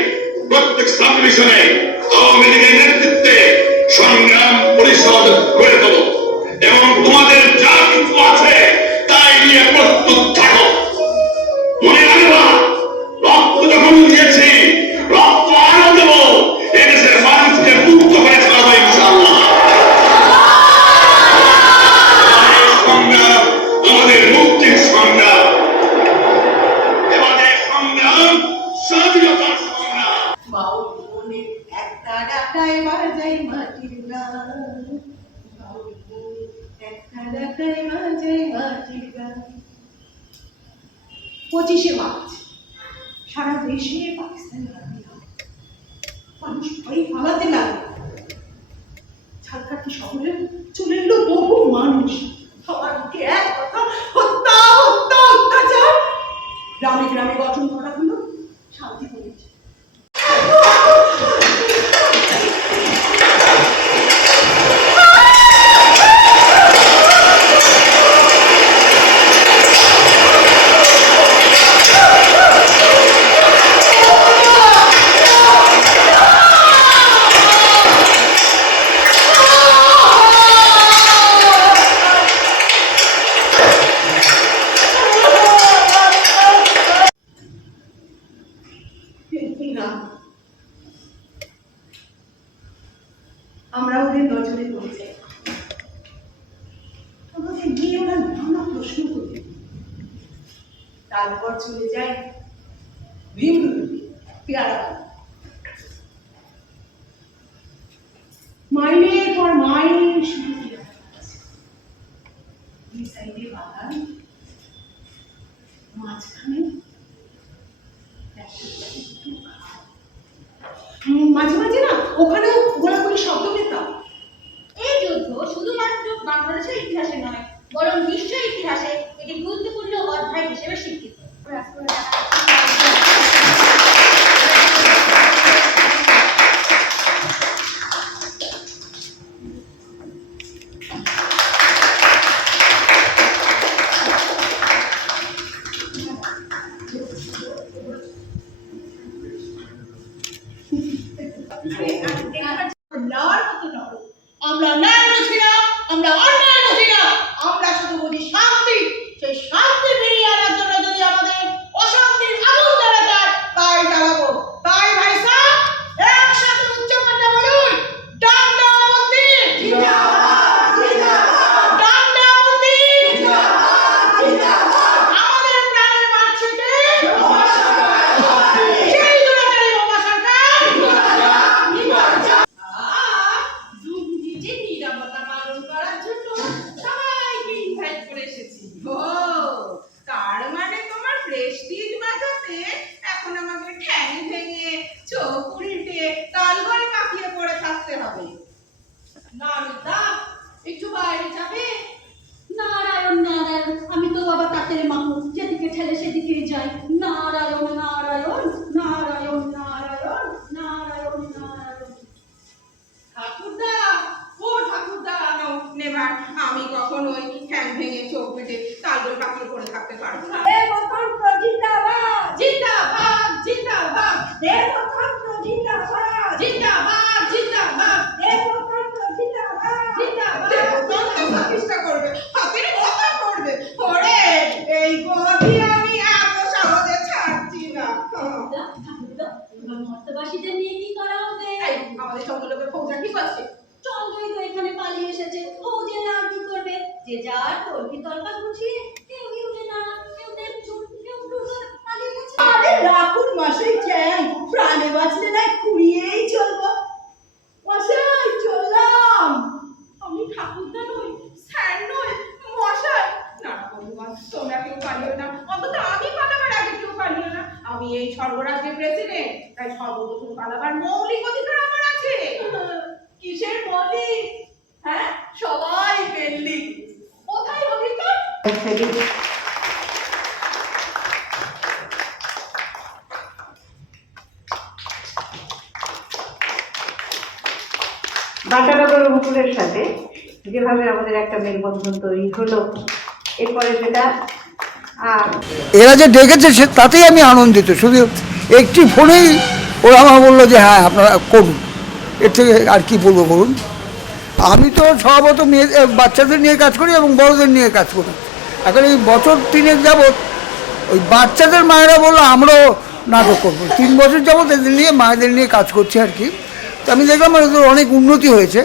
প্রত্যেক সাবডিভিশনে আওয়ামী লীগের নেতৃত্বে সংগ্রাম পরিষদ গড়ে তোলো এবং তোমাদের যা কিছু আছে তাই নিয়ে প্রস্তুত থাকো। মনে রাখবা, রক্ত যখন দিয়েছি, রক্ত আরো দেবো, এদেশের মানুষকে মুক্ত করে ছাড়বো ইনশাআল্লাহ। সংগ্রাম আমাদের মুক্তির সংগ্রাম, আমাদের সংগ্রাম স্বাধীনতার সংগ্রাম। বাউল মনের একটা ডাকায় বাজাই মাটির গান, বাউল মনের একটা ডাকায় বাজাই মাটির গান। 25শে মার্চ সারা দেশে পাকিস্তানি মানুষ ভয়ে পালাতে লাগলো। ঝালকাঠি শহরে চলে এলো বহু মানুষ, সবার মুখে এক কথা, হত্যা হত্যা অত্যাচার। গ্রামে গ্রামে গঠন করা হলো শান্তি কমিটি। আমরা ওদের নজরে পড়ে যাই, আমাদের নিয়ে ওরা নানা প্রশ্ন করে, তারপর চলে যায় ভীমরুলি, পেয়ারা, মাইনের পর মাইন শুরু দুই সাইডে বাগান, মাঝখানে মাঝে মাঝে না ওখানে গোলাগুলি শব্দ পেতাম। এই যুদ্ধ শুধুমাত্র বাংলাদেশের ইতিহাসে নয়, বরং বিশ্ব ইতিহাসে একটি গুরুত্বপূর্ণ অধ্যায় হিসেবে স্বীকৃত। আমরা ন্যায় বুঝি না, আমরা অন্যায় বুঝি না, আমরা শুধু বুঝি শান্তি। সেই শান্তি ফিরিয়ে আনার জন্য যদি আমাদের অশান্তির আগুন জ্বালা যায়, তাই জ্বালাবো। তাই ভাই সাহেব, একসাথে উচ্চ কথা বলুন, ডান্ডাবতী জিন্দাবাদ, জিন্দাবাদ, ডান্ডাবতী জিন্দাবাদ, জিন্দাবাদ। আমাদের প্রাণের মাতৃকে সেই দুরাচারী বোমা সরকার জিন্দাবাদ। নিরাপত্তা পালন করার জন্য সবাইকে ইনভাইট করে এসেছি। ও, তার মানে তোমার প্রেস্টিজ বাঁচাতে এখন আমাকে ঠ্যাং ভেঙে, চোখ উল্টে, তালগোল পাকিয়ে পড়ে থাকতে হবে। নারদা, একটু বাইরে যাবে? নারায়ণ নারায়ণ, আমি তো বাবা কাকের মানুষ, যেদিকে ঠেলে সেদিকেই যাই। নারায়ণ নারায়ণ নারায়ণ নারায়ণ নারায়ণ নারায়ণ। ঠাকুরদা, ও ঠাকুরদা, নেভার, আমি কখনোই ঠ্যাং ভেঙে, চোখ পেটে, তালগোল পাকিয়ে পড়ে থাকতে পারবো না। দেবতন্ত্র জিন্দাবাদ, জিন্দাবাদ, জিন্দাবাদ, দেবতন্ত্র জিন্দাবাদ, জিন্দাবাদ, জিন্দাবাদ, দেবতন্ত্র জিন্দাবাদ। হচ্ছে? চন্দ্রই তো এখানে পালিয়ে এসেছে, ও যে না কি করবে, যে যার তর্কি তর্কা গুছিয়ে কেউ ইউনে না, কেউ নেপচুন, কেউ প্লুটো পালিয়ে গেছে। আরে রাখুন মশাই চ্যাং, প্রাণে বাঁচলে না খুঁড়িয়েই চলবো। মশাই চললাম। আমি ঠাকুরদা নই, স্যার নই, মশাই। না না বন্ধুগণ, তোমরা কেউ পালিও না, অন্তত আমি পালাবার আগে কেউ পালিও না। আমি এই স্বর্গরাজ্যের প্রেসিডেন্ট, তাই সর্বপ্রথম পালাবার মৌলিক অধিকার আমার আছে। কিসের মৌলিক? হ্যাঁ, সবাই বেল্লি। কোথায় অধিকার? বাটানগর মুকুলের সাথে যেভাবে আমাদের একটা মেলবন্ধন তৈরি হলো, এরপরে সেটা এরা যে ডেকেছে সে তাতেই আমি আনন্দিত। শুধু একটি ফোনেই ওরা আমার বললো যে হ্যাঁ আপনারা করুন, এর থেকে আর কি বলবো বলুন। আমি তো স্বভাবত বাচ্চাদের নিয়ে কাজ করি এবং বড়দের নিয়ে কাজ করি। এখন এই বছর 3 যাবৎ ওই বাচ্চাদের মায়েরা বললো আমরাও নাটক করবো। 3 বছর যাবৎ এদের নিয়ে মায়েদের নিয়ে কাজ করছি আর কি। তো আমি দেখলাম ওদের অনেক উন্নতি হয়েছে,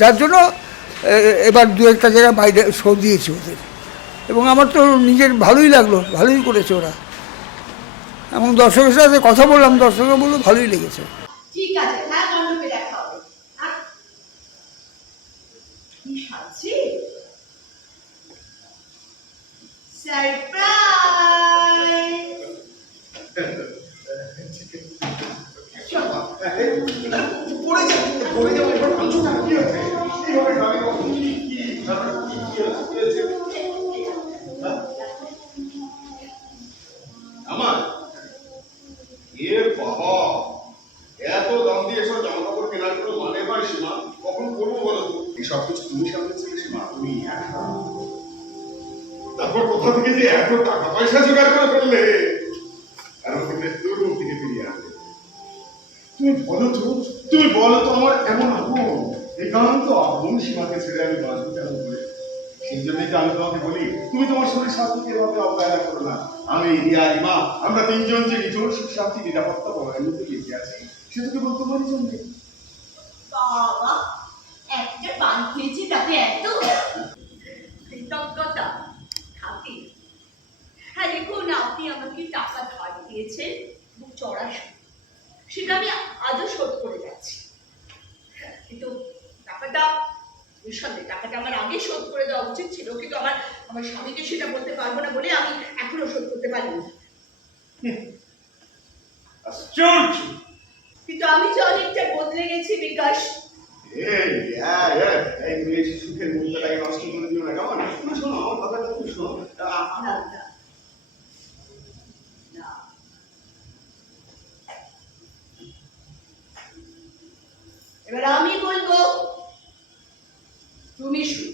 যার জন্য এবার 2-1টা জায়গায় বাইরে শো দিয়েছি ওদের, এবং আমার তো নিজের ভালোই লাগলো, ভালোই করেছে ওরা। এবং দর্শকের সাথে কথা বললাম, দর্শকরা বললো ভালোই লেগেছে। ঠিক আছে, হ্যাঁ মণ্ডপে দেখা হবে। কি সাজছি? আমার এ বাবা, এত দাম দিয়ে এসব জামা কাপড় কেনার কোনো মানে হয় সীমা? কখন করবো বলো তো? এই সব কিছু তুমি সামলেছিলে সীমা, তুমি একা। তারপর কোথা থেকে যে এত টাকা পয়সা জোগাড় করে ফেললে, আর ওখানে তোর মুখ থেকে ফিরিয়ে আনলে। তুমি বলো তো আমার এমন আপন, একান্ত আপন সীমাকে ছেড়ে আমি বাঁচবো কেমন করে? সেই জন্যই তো আমি তোমাকে বলি, তুমি তোমার শরীর স্বাস্থ্যকে এভাবে অবহেলা করো না। আমি রিয়া, ইমা, আমরা 3 জন যে নিচল সুখ শান্তি নিরাপত্তা বলয়ের মধ্যে বেঁচে আছি, সেটা কেবল তোমারই জন্য। বাবা, একটা বান খেয়েছি তাতে এত কৃতজ্ঞতা থাকি। হ্যাঁ দেখুন, আপনি আমাকে টাকা ধার দিয়েছেন খুব চড়া সুদ, সেটা আমি আজও শোধ করে যাচ্ছি। কিন্তু টাকাটা নিঃসন্দেহে টাকাটা আমার আগে শোধ করে দেওয়া উচিত ছিল, কিন্তু আমার স্বামীকে সেটা বলতে পারবো না বলে আমি এখনো শোধ করতে পারিনি। কিন্তু আমি যে অনেকটা বদলে গেছি বিকাশ। সুখের মূল্যটাকে নষ্ট করে দিও না, কেমন? তুমি শোনো আমার কথাটা, তুমি শোনো। এবার আমি বলবো, তুমি শুনো।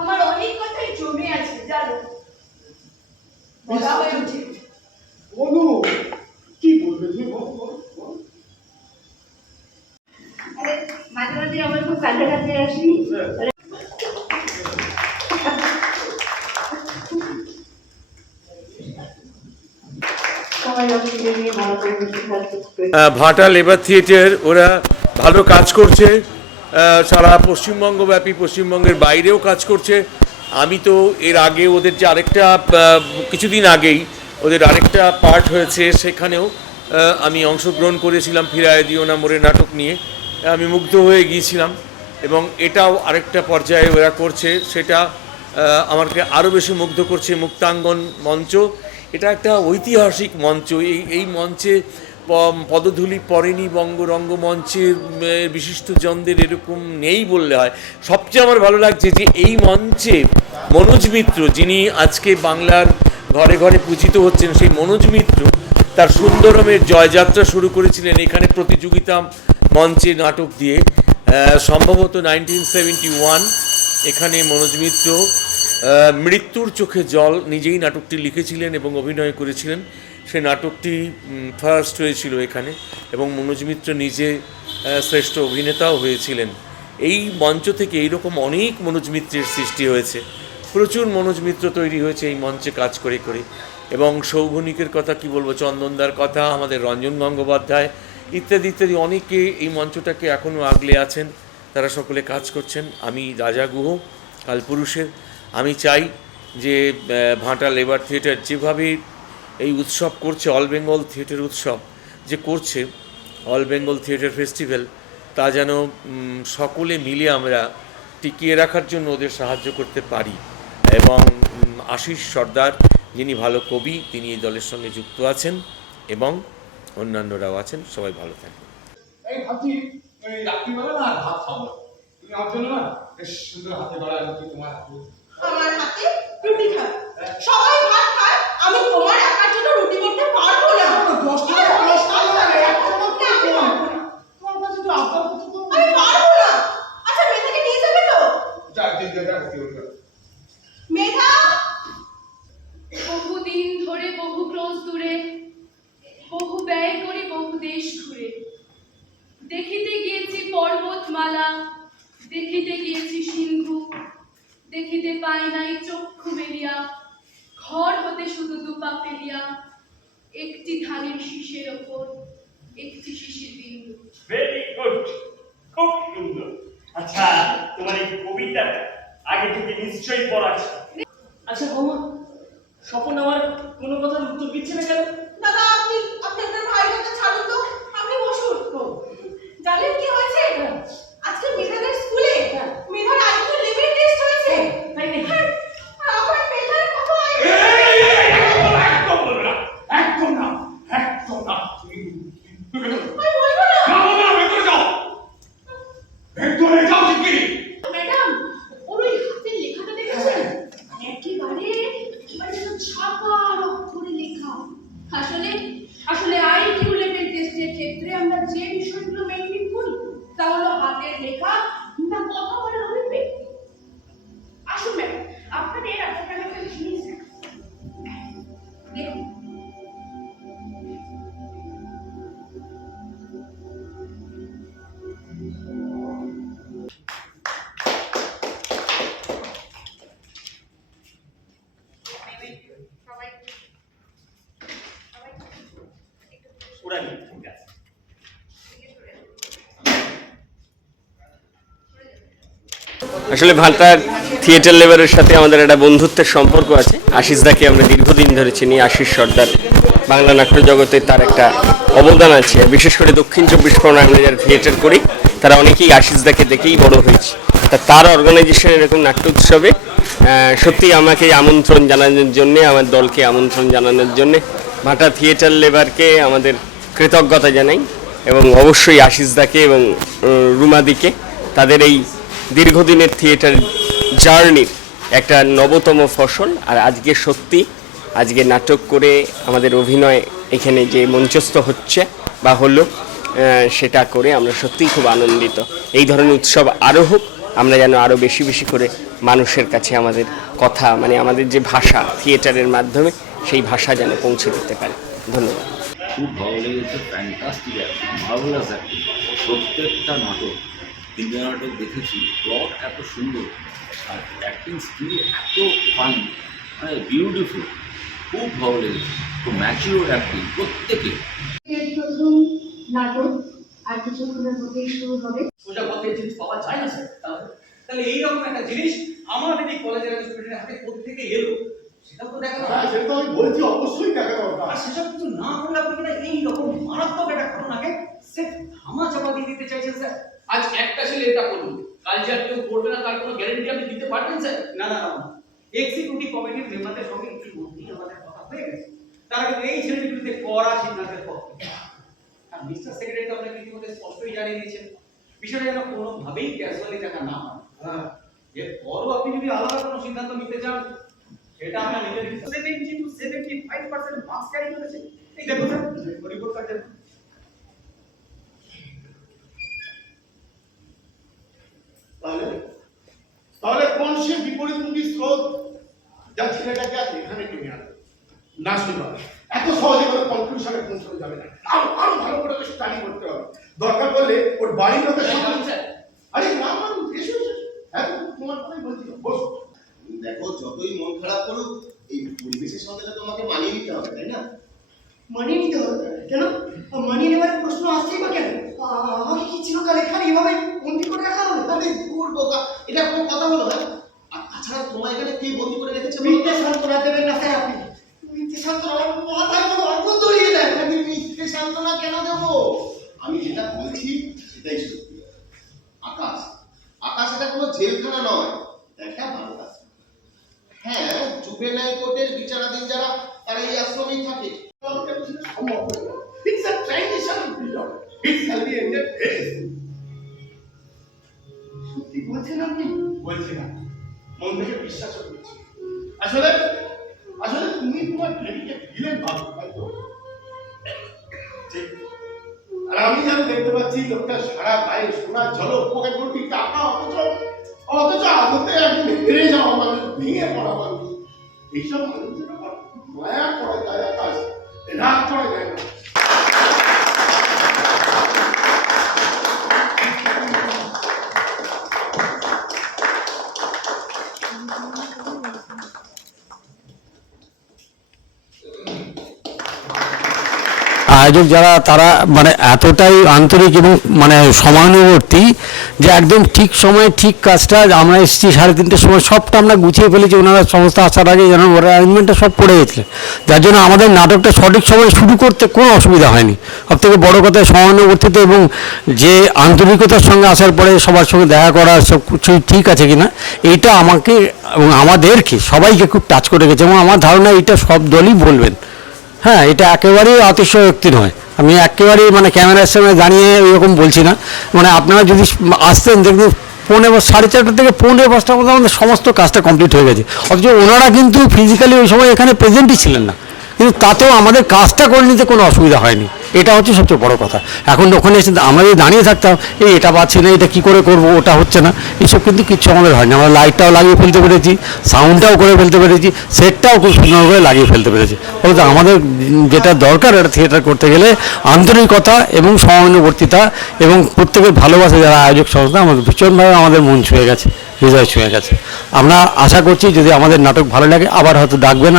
আমার অনেক কথাই জমে আছে জানো, বলা হয়ে উঠে। বলো, কি বলবে তুমি? আরে মাঝে মাঝে আমার খুব কাছাকাছি আসি। ভাটা লেবার থিয়েটার ওরা ভালো কাজ করছে, সারা পশ্চিমবঙ্গব্যাপী, পশ্চিমবঙ্গের বাইরেও কাজ করছে। আমি তো এর আগে ওদের যে আরেকটা কিছুদিন আগেই ওদের আরেকটা পার্ট হয়েছে, সেখানেও আমি অংশগ্রহণ করেছিলাম, ফিরায় দিও না মোরে নাটক নিয়ে। আমি মুগ্ধ হয়ে গিয়েছিলাম, এবং এটাও আরেকটা পর্যায়ে ওরা করছে, সেটা আমাকে আরও বেশি মুগ্ধ করছে। মুক্তাঙ্গন মঞ্চ, এটা একটা ঐতিহাসিক মঞ্চ। এই মঞ্চে পদধূলি পড়েনি রঙ্গমঞ্চের বিশিষ্টজনদের এরকম নেই বললে হয়। সবচেয়ে আমার ভালো লাগছে যে এই মঞ্চে মনোজ মিত্র, যিনি আজকে বাংলার ঘরে ঘরে পূজিত হচ্ছেন, সেই মনোজ মিত্র তার সুন্দরমের জয়যাত্রা শুরু করেছিলেন এখানে প্রতিযোগিতা মঞ্চে নাটক দিয়ে। সম্ভবত 1971 এখানে মনোজ মিত্র মৃত্যুর চোখে জল নিজেই নাটকটি লিখেছিলেন এবং অভিনয় করেছিলেন। সে নাটকটি ফার্স্ট হয়েছিল এখানে, এবং মনোজ মিত্র নিজে শ্রেষ্ঠ অভিনেতাও হয়েছিলেন। এই মঞ্চ থেকে এইরকম অনেক মনোজ মিত্রের সৃষ্টি হয়েছে, প্রচুর মনোজ মিত্র তৈরি হয়েছে এই মঞ্চে কাজ করে করে। এবং সৌগনিকের কথা কি বলবো, চন্দনদার কথা, আমাদের রঞ্জন গঙ্গোপাধ্যায়, ইত্যাদি ইত্যাদি অনেকে এই মঞ্চটাকে এখনও আগলে আছেন, তারা সকলে কাজ করছেন। আমি রাজা গুহ, কালপুরুষের। আমি চাই যে ভাটা লেবার থিয়েটার যেভাবে এই উৎসব করছে, অল বেঙ্গল থিয়েটার উৎসব যে করছে, অল বেঙ্গল থিয়েটার ফেস্টিভ্যাল, তা যেন সকলে মিলে আমরা টিকিয়ে রাখার জন্য ওদের সাহায্য করতে পারি। এবং আশিস সর্দার, যিনি ভালো কবি, তিনি এই দলের সঙ্গে যুক্ত আছেন এবং অন্যান্যরাও আছেন। সবাই ভালো থাকবেন। এই ভাবছি রাত্রিবেলা না ভাত খাবো, তুমি আমার জন্য না বেশ সুন্দর হাতে গড়া রুটি তোমার হাতে। আমার হাতে রুটি খায়, সবাই ভাত খায়, আমি তোমার একার জন্য রুটি করতে পারবো না। আমি পারবো না। আচ্ছা মেধাকে নিয়ে যাবে তো? মেধা, বহুদিন ধরে বহু ক্রোশ দূরে, বহু ব্যয় করে বহু দেশ ঘুরে, দেখিতে গিয়েছি পর্বতমালা, দেখিতে গিয়েছি সিন্ধু, দেখিতে পাই নাই চক্ষু মেলিয়া, ঘর হতে শুধু দুপা ফেলিয়া, একটি ধানের শীষের ওপর একটি শিশির বিন্দু। ভেরি গুড, খুব সুন্দর। আচ্ছা, তোমার এই কবিতাটা আগে থেকে নিশ্চয়ই পড়া আছে। আচ্ছা বৌমা, স্বপন আমার কোনো কথার উত্তর দিচ্ছে না কেন? দাদা আপনি আপনার ভাইটাকে ছাড়ুন তো, আপনি বসুন। জানেন কি হয়েছে আজকে মেধাদের স্কুলে? মেধার আইকিউ লেভেল টেস্ট হয়েছে। তাই নাকি? আমার মেধার কত আইকিউ? একদম বলবে না, একদম না, একদম না। আমি বলবো না। না, ভেতরে যাও, ভেতরে যাও শিগগিরি। ম্যাডাম, ওর ওই হাতের লেখাটা দেখেছেন? একেবারে যেন ছাপার অক্ষরে লেখা। আসলে আইকিউ লেভেল টেস্টের ক্ষেত্রে আমরা যে বিষয়গুলো মেনটেন করি তা হলো হাতের লেখা না কথা বলার অভিব্যক্তি। আসুন ম্যাডাম, আপনাদের একটা জিনিস দেখুন। ওরা নেই, ঠিক আছে। আসলে ভাটার থিয়েটার লেবারের সাথে আমাদের একটা বন্ধুত্বের সম্পর্ক আছে। আশিস দাকে আমরা দীর্ঘদিন ধরে চিনি। আশিস সর্দার, বাংলা নাট্য জগতে তার একটা অবদান আছে। বিশেষ করে দক্ষিণ 24 পরগনায় আমরা যারা থিয়েটার করি তারা অনেকেই আশিস দাকে দেখেই বড় হয়েছে। তার অর্গানাইজেশন এরকম নাট্য উৎসবে সত্যি আমাকে আমন্ত্রণ জানানোর জন্যে, আমার দলকে আমন্ত্রণ জানানোর জন্যে ভাটা থিয়েটার লেবারকে আমাদের কৃতজ্ঞতা জানাই এবং অবশ্যই আশিস দাকে এবং রুমাদিকে তাদের এই দীর্ঘদিনের থিয়েটার জার্নির একটা নবতম ফসল। আর আজকে সত্যি আজকে নাটক করে আমাদের অভিনয় এখানে যে মঞ্চস্থ হচ্ছে বা হলো, সেটা করে আমরা সত্যিই খুব আনন্দিত। এই ধরনের উৎসব আরও হোক, আমরা যেন আরও বেশি বেশি করে মানুষের কাছে আমাদের কথা, মানে আমাদের যে ভাষা থিয়েটারের মাধ্যমে, সেই ভাষা যেন পৌঁছে দিতে পারে। ধন্যবাদ। খুব ভালো লেগেছে, ফ্যান্টাস্টিক অ্যাক্টিং, মার্ভেলাস অ্যাক্টিং। প্রত্যেকটা নাটক, তিনটে নাটক দেখেছি, প্লট এত সুন্দর আর অ্যাক্টিং স্কিল এত ফাইন, মানে বিউটিফুল, খুব ভালো লেগেছে। তো ম্যাচিওর অ্যাক্টিং প্রত্যেকে। প্রথম নাটক আর কিছুক্ষণের মধ্যেই শুরু হবে। সোজা পথে জিনিস পাওয়া যায় না স্যার। তাহলে এইরকম একটা জিনিস আমাদের এই কলেজের স্টুডেন্টের হাতে কোত্থেকে এলো সেটা তো দেখা দরকার। সেটা তো আমি বলছি, অবশ্যই দেখা দরকার। আর সেসব কিছু না করলে আপনি কিনা এইরকম মারাত্মক একটা ঘটনাকে সেফ ধামা চাপা দিয়ে দিতে চাইছেন স্যার। আজ একটা ছেলে এটা করুন, কাল যে আর কেউ করবে না তার কোনো গ্যারান্টি আপনি দিতে পারবেন স্যার? না না না, এক্সিকিউটিভ কমিটির মেম্বারদের সঙ্গে ইতিমধ্যেই আমাদের কথা হয়ে গেছে। তারা কিন্তু এই ছেলেটির বিরুদ্ধে কড়া সিদ্ধান্তের পক্ষে। আর মিস্টার সেক্রেটারি তো আপনাকে ইতিমধ্যে স্পষ্টই জানিয়ে দিয়েছেন বিষয়টা যেন কোনোভাবেই ক্যাজুয়ালি দেখা না হয়। এরপরও আপনি যদি আলাদা কোনো সিদ্ধান্ত নিতে চান সেটা আমরা নিতে দিচ্ছি। 70 to 75% মার্কস ক্যারি করেছে। এই দেখুন স্যার, রিপোর্ট কার্ড দেখুন। তাহলে কোন সে বিপরীতমুখী স্রোত যা ছেলেটাকে আজ এখানে টেনে আনবে? না শুনবা, এত সহজে কোনো কনক্লুশনে পৌঁছানো যাবে না। আরো ভালো করে স্টাডি করতে হবে। দরকার পড়লে ওর বাড়ির লোকের সঙ্গে। আরে না মানুষ, এসো এসো, এখন তোমার কথাই বলছি, বস। দেখো, যতই মন খারাপ করুক, এই পরিবেশের সঙ্গে তো তোমাকে মানিয়ে নিতে হবে, তাই না? মানিয়ে নিতে হবে। কেন মানিয়ে নেওয়ার প্রশ্ন আসছেই বা কেন? আমাকে কি চিরকাল এখানে এভাবে বন্দি করে রাখা হবে? আরে দূর বোকা, এটা কোনো কথা হলো না? আর তাছাড়া তোমার এখানে কে বন্দি করে রেখেছে? মিথ্যে সান্ত্বনা দেবেন না স্যার আপনি। মিথ্যে সান্ত্বনা মাথায় কোনো অর্থ দড়িয়ে দেন। আমি মিথ্যে সান্ত্বনা কেন দেবো? আমি যেটা বলছি সেটাই সত্যি। আকাশ, আকাশ এটা কোনো জেলখানা নয়, দেখা ভালো আছে। হ্যাঁ, জুভেনাইল কোর্টের বিচারাধীন যারা তারা এই আশ্রমেই থাকে। It's a transitional period. It shall be ended very soon. সত্যি বলছেন আপনি? বলছি না, মন থেকে বিশ্বাস করছি। আসলে আসলে তুমি তোমার প্রেমিকে দিলেন ভালো, তাই তো? ঠিক। আর আমি যেন দেখতে পাচ্ছি লোকটা সারা গায়ে সোনার ঝলক, পকেট ভর্তি টাকা, অথচ আদতে একদিন হেরে যাওয়া মানুষ, ভেঙে পড়া মানুষ। এইসব মানুষের ব্যাপার মায়া করা যায় আকাশ, রাগ করা যায় না। আয়োজক যারা তারা মানে এতটাই আন্তরিক এবং মানে সমানুবর্তী যে একদম ঠিক সময়ে ঠিক কাজটা, আমরা এসেছি 3:30টার সময়, সবটা আমরা গুছিয়ে ফেলেছি। ওনারা সমস্ত আসার আগে যেন ওরা অ্যারেঞ্জমেন্টটা সব করে গেছিলো, যার জন্য আমাদের নাটকটা সঠিক সময়ে শুরু করতে কোনো অসুবিধা হয়নি। সব থেকে বড়ো কথা সমানুবর্তিতা এবং যে আন্তরিকতার সঙ্গে আসার পরে সবার সঙ্গে দেখা করা, সব কিছু ঠিক আছে কিনা, এইটা আমাকে এবং আমাদেরকে সবাইকে খুব টাচ করে গেছে। এবং আমার ধারণা এটা সব দলই বলবেন। হ্যাঁ, এটা একেবারেই অতিশয়োক্তি নয়। আমি একেবারেই মানে ক্যামেরার সামনে দাঁড়িয়ে এরকম বলছি না। মানে আপনারা যদি আসতেন দেখবেন 4:30 থেকে 5:45টার মধ্যে আমাদের সমস্ত কাজটা কমপ্লিট হয়ে গেছে। অথচ ওনারা কিন্তু ফিজিক্যালি ওই সময় এখানে প্রেজেন্টই ছিলেন না, কিন্তু তাতেও আমাদের কাজটা করে নিতে কোনো অসুবিধা হয়নি। এটা হচ্ছে সবচেয়ে বড় কথা। এখন ওখানে এসে আমরা যদি দাঁড়িয়ে থাকতাম, এটা পাচ্ছি না, এটা কী করে করবো, ওটা হচ্ছে না, এসব কিন্তু কিচ্ছু আমাদের হয়নি। আমরা লাইটটাও লাগিয়ে ফেলতে পেরেছি, সাউন্ডটাও করে ফেলতে পেরেছি, সেটটাও খুব সুন্দর করে লাগিয়ে ফেলতে পেরেছি। বলতে আমাদের যেটা দরকার একটা থিয়েটার করতে গেলে আন্তরিকতা এবং সহানুবর্তিতা এবং প্রত্যেকের ভালোবাসা, যারা আয়োজক সংস্থা, আমাদের ভীষণভাবে আমাদের মন ছুঁয়ে গেছে, হৃদয় ছুঁয়ে গেছে। আমরা আশা করছি যদি আমাদের নাটক ভালো লাগে আবার হয়তো ডাকবেন,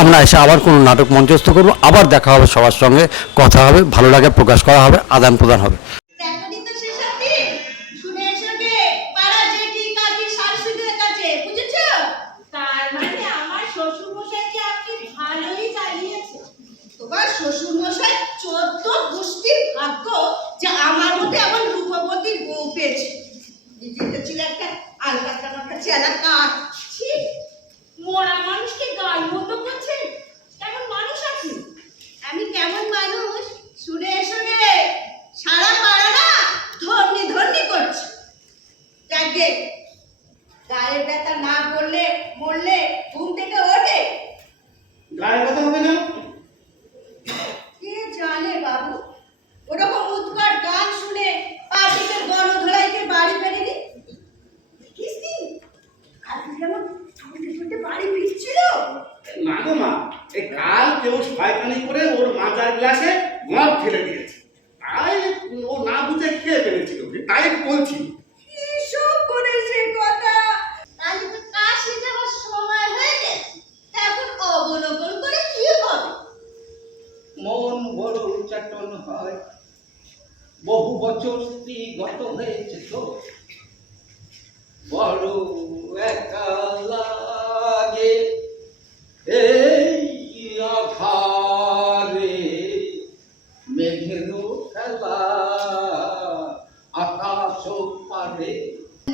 আমরা এসে আবার কোনো নাটক মঞ্চস্থ করবো, আবার দেখা হবে, সবার সঙ্গে কথা হবে, ভালো লাগে প্রকাশ করা হবে, আদান প্রদান হবে। শ্বশুরমশাই 14 গোষ্ঠীর ভাগ্য যে আমার মধ্যে এমন রূপবতীর বউ পেয়েছে। যেটা ছিল একটা আলকাতা মাথা চেলা কাঠ। ঠিক মরা মানুষকে গাল মতো করছে, কেমন মানুষ আপনি? আমি কেমন মানুষ শুনে শুনে সারা পাড়াটা ধর্নি ধর্নি করছে। যাকে গায়ের ব্যথা না করলে মরলে ঘুম থেকে ওঠে। গায়ের ব্যথা হবে না? কে জানে বাবু, ওরকম উৎকট গান শুনে পার্টিতে গণধোলাইকে বাড়ি ফেরেনি। দেখিস নি কালকে যেমন ছুটে ছুটে বাড়ি ফিরছিল। না গো মা, এই কাল কেউ শয়তানি করে ওর মাজার গ্লাসে মদ ঢেলে দিয়েছে, তাই ও না বুঝে খেয়ে ফেলেছিল, তাই বলছি। কিসব করেছে কথা? তাহলে তো কাশি যাওয়ার সময় হয়ে গেছে, এখন অবলোকন করে কি হবে? মন বড় চাটন হয়, বহু বছর স্ত্রী গত হয়েছে তো, বড় একা লাগে এই আধারে, মেঘেরও খেলা আকাশ পারে।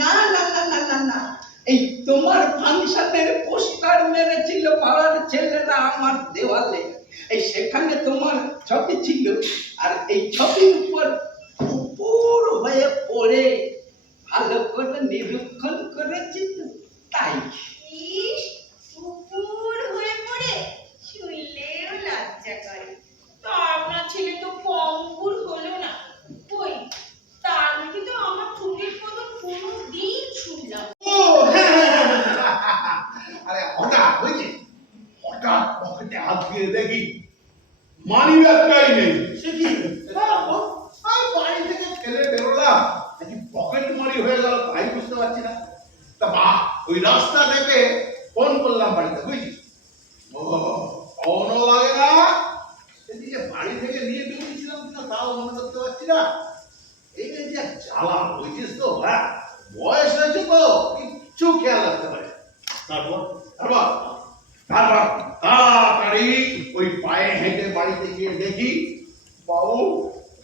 না না না না না না, এই তোমার ফাংশনের পোস্টার মেরেছিল পাড়ার ছেলেরা আমার দেওয়ালে, এই সেখানে তোমার ছবি ছিল, আর এই ছবির উপর উপর হয়ে পড়ে ভালো করে নিরীক্ষণ করেছি তো, তাই। ইস, উপর হয়ে পড়ে শুনলেও লজ্জা করে। তো আপনার ছেলে তো পঙ্গুর হলো না, কই তার মুখে তো আমার চুলের কথা কোনোদিন শুনলাম। ও হ্যাঁ, আরে হঠাৎ হয়েছে, হঠাৎ পকেটে হাত দিয়ে দেখি মানি ব্যাগটাই নেই। সে কি বাড়ি থেকে ফেলে বেরোলাম, পকেট মারি হয়ে গেল, তাই বুঝতে পারছি না। তা বাহ, ওই রাস্তা দেখে ফোন করলাম বাড়িতে, বুঝলি? ও ফোনও লাগে না, এদিকে বাড়ি থেকে নিয়ে শালা বুঝিস তো, হ্যাঁ বয়স হয়েছে তো কিচ্ছু খেয়াল রাখতে পারে। তারপর তারপর তারপর তাড়াতাড়ি ওই পায়ে হেঁটে বাড়িতে গিয়ে দেখি বাবু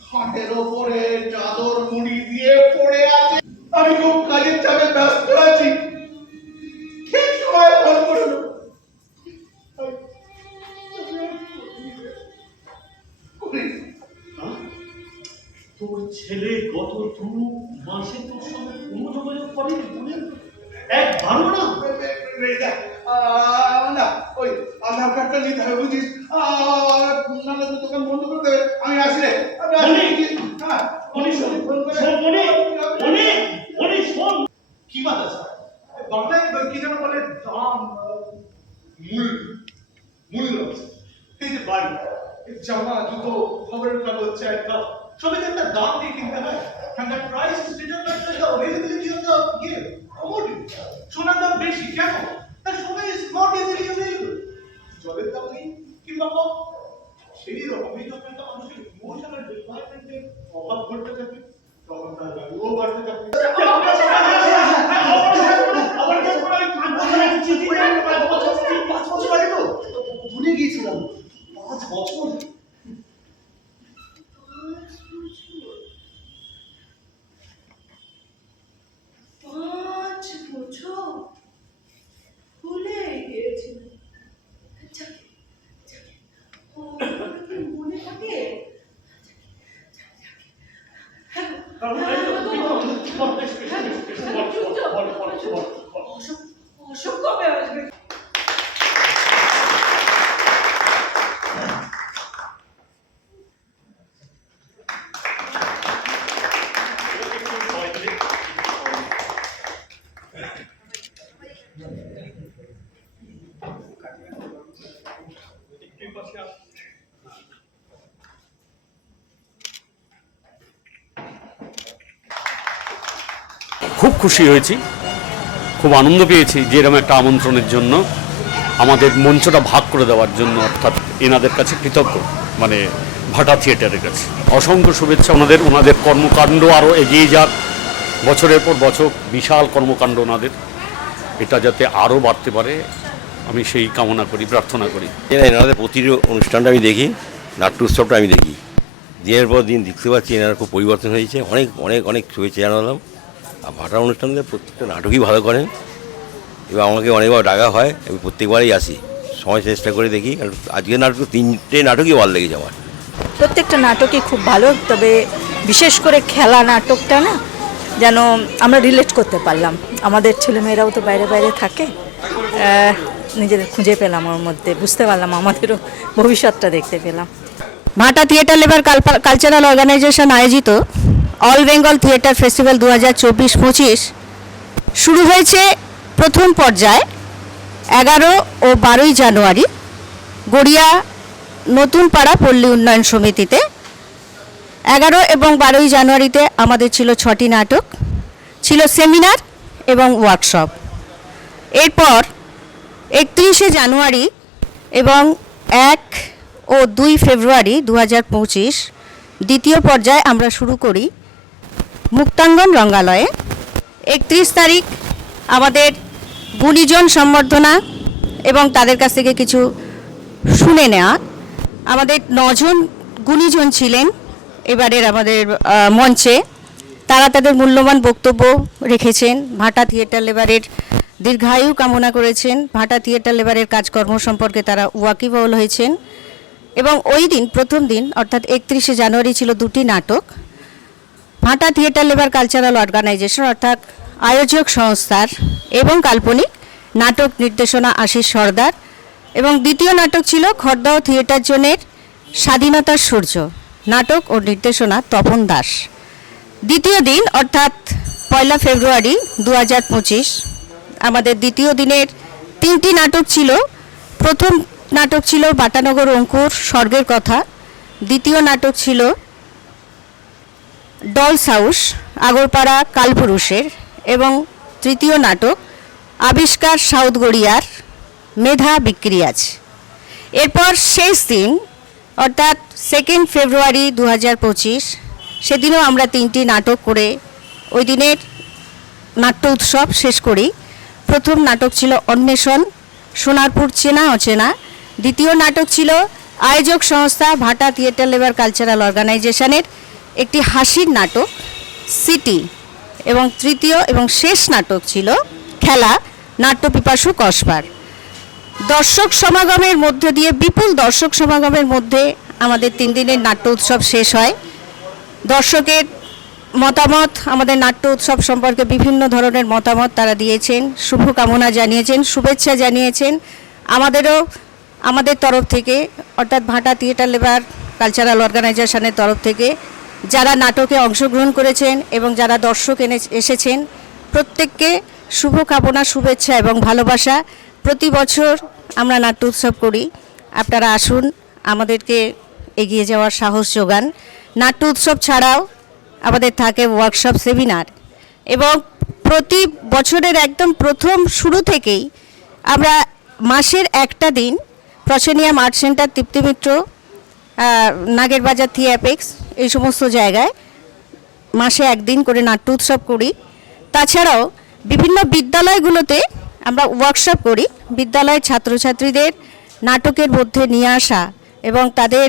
খাটের ওপরে চাদর মুড়ি দিয়ে পড়ে আছে। আমি খুব কাজের চাপে ব্যস্ত আছি, ঠিক সময় ফোন করলো। তোর ছেলে গত 2 মাসে তোর সঙ্গে কোনো যোগাযোগ করেনি? মনে একবারও না? না ওই আধার কার্ডটা নিতে হবে বুঝিস, নাহলে তো দোকান বন্ধ করে দেবে। আমি আসি রে, কি বাদ আছে বাংলায় কি যেন বলে দাম মূল্য। এই যে বাড়ি, জামা, জুতো, খবরের কাগজ, চায়ের কাপ সবই একটা দাম দিয়ে কিনতে হয়। And that price is determined by the availability of the commodity. সোনার দাম বেশি কেন? তার সোনা is not easily available. জলের দাম নেই কিংবা কম, সেই রকমই যখন একটা মানুষের ইমোশনাল ডেভেলপমেন্টের অভাব ঘটতে থাকে তখন তার ভ্যালুও বাড়তে থাকে। ভুলে গিয়েছিলাম 5 বছর। 5 বছর ভুলে গিয়েছিল। মনে থাকে? অশোক কবে আসবে? খুব খুশি হয়েছি, খুব আনন্দ পেয়েছি যে এরকম একটা আমন্ত্রণের জন্য, আমাদের মঞ্চটা ভাগ করে দেওয়ার জন্য, অর্থাৎ এনাদের কাছে কৃতজ্ঞ, মানে ভাটা থিয়েটারের কাছে অসংখ্য শুভেচ্ছা। ওনাদের কর্মকাণ্ড আরও এগিয়ে যাক, বছরের পর বছর বিশাল কর্মকাণ্ড ওনাদের, এটা যাতে আরও বাড়তে পারে আমি সেই কামনা করি, প্রার্থনা করি। এনাদের প্রতিটি অনুষ্ঠানটা আমি দেখি, নাট্য উৎসবটা আমি দেখি, দিনের পর দিন দেখতে পাচ্ছি এনারা খুব পরিবর্তন হয়েছে। অনেক অনেক অনেক শুভেচ্ছা জানালাম। আর ভাটা অনুষ্ঠানদের প্রত্যেকটা নাটকই ভালো করেন এবং আমাকে অনেকবার ডাকা হয়, আমি প্রত্যেকবারই আসি, সময় চেষ্টা করে দেখি। কারণ আজকের নাটক 3টে নাটকই ভালো লেগেছে আমার। প্রত্যেকটা নাটকই খুব ভালো, তবে বিশেষ করে খেলা নাটকটা না যেন আমরা রিলেট করতে পারলাম। আমাদের ছেলেমেয়েরাও তো বাইরে বাইরে থাকে, নিজেদের খুঁজে পেলাম ওর মধ্যে, বুঝতে পারলাম, আমাদেরও ভবিষ্যৎটা দেখতে পেলাম। ভাটা থিয়েটার লেবার কালচারাল অর্গানাইজেশন আয়োজিত অল বেঙ্গল থিয়েটার ফেস্টিভ্যাল 2024-25 শুরু হয়েছে প্রথম পর্যায়ে 11 ও 12 জানুয়ারি গড়িয়া নতুন পাড়া পল্লী উন্নয়ন সমিতিতে। 11 এবং 12 জানুয়ারিতে আমাদের ছিল 6টি নাটক, ছিল সেমিনার এবং ওয়ার্কশপ। এরপর 31 জানুয়ারি এবং 1 ও 2 ফেব্রুয়ারি 2025 দ্বিতীয় পর্যায়ে আমরা শুরু করি মুক্তাঙ্গন রঙ্গালয়ে। 31 তারিখ আমাদের গুণীজন সম্বর্ধনা এবং তাদের কাছ থেকে কিছু শুনে নেওয়া। আমাদের 9 জন গুণীজন ছিলেন এবারের আমাদের মঞ্চে, তারা তাদের মূল্যবান বক্তব্য রেখেছেন, ভাটা থিয়েটার লেবারের দীর্ঘায়ু কামনা করেছেন, ভাটা থিয়েটার লেবারের কাজকর্ম সম্পর্কে তারা ওয়াকিবহল হয়েছেন। এবং ওই দিন প্রথম দিন অর্থাৎ 31 জানুয়ারি ছিল 2টি নাটক, ভাটা থিয়েটার লেবার কালচারাল অর্গানাইজেশন অর্থাৎ আয়োজক সংস্থার এবং কাল্পনিক নাটক নির্দেশনা আশিস সর্দার, এবং দ্বিতীয় নাটক ছিল খড়দহ থিয়েটার জোনের স্বাধীনতার সূর্য, নাটক ও নির্দেশনা তপন দাস। দ্বিতীয় দিন অর্থাৎ 1 ফেব্রুয়ারি 2025 আমাদের দ্বিতীয় দিনের 3টি নাটক ছিল। প্রথম নাটক ছিল বাটানগর অঙ্কুর স্বর্গের কথা, দ্বিতীয় নাটক ছিল ডলস হাউস আগরপাড়া কালপুরুষের, এবং তৃতীয় নাটক আবিষ্কার সাউথ গড়িয়ার মেধা বিক্রি আছে। এরপর শেষ দিন অর্থাৎ 2 ফেব্রুয়ারি 2025 সেদিনও আমরা 3টি নাটক করে ওই দিনের নাট্য উৎসব শেষ করি। প্রথম নাটক ছিল অন্বেষণ, সোনারপুর চেনা অচেনা। দ্বিতীয় নাটক ছিল আয়োজক সংস্থা ভাটা থিয়েটার লেবার কালচারাল অর্গানাইজেশনের একটি হাসির নাটক সিটি। এবং তৃতীয় এবং শেষ নাটক ছিল খেলা, নাট্যপিপাসু কসবার। দর্শক সমাগমের মধ্যে দিয়ে, বিপুল দর্শক সমাগমের মধ্যে আমাদের 3 দিনের নাট্য উৎসব শেষ হয়। দর্শকের মতামত, আমাদের নাট্য উৎসব সম্পর্কে বিভিন্ন ধরনের মতামত তারা দিয়েছেন, শুভকামনা জানিয়েছেন, শুভেচ্ছা জানিয়েছেন। আমাদের তরফ থেকে, অর্থাৎ ভাটা থিয়েটার লেবার কালচারাল অর্গানাইজেশনের তরফ থেকে যারা নাটকে অংশগ্রহণ করেছেন এবং যারা দর্শক এসেছেন, প্রত্যেককে শুভকামনা, শুভেচ্ছা এবং ভালোবাসা। প্রতি বছর আমরা নাট্য উৎসব করি, আপনারা আসুন, আমাদেরকে এগিয়ে যাওয়ার সাহস যোগান। নাট্য উৎসব ছাড়াও আমাদের থাকে ওয়ার্কশপ, সেমিনার, এবং প্রতি বছরের একদম প্রথম শুরু থেকেই আমরা মাসের একটা দিন proscenium art centre, Tripti Mitra, Nagerbazar, থিয়েপেক্স, এই সমস্ত জায়গায় মাসে একদিন করে নাট্য উৎসব করি। তাছাড়াও বিভিন্ন বিদ্যালয়গুলোতে আমরা ওয়ার্কশপ করি। বিদ্যালয়ের ছাত্রছাত্রীদের নাটকের মধ্যে নিয়ে আসা এবং তাদের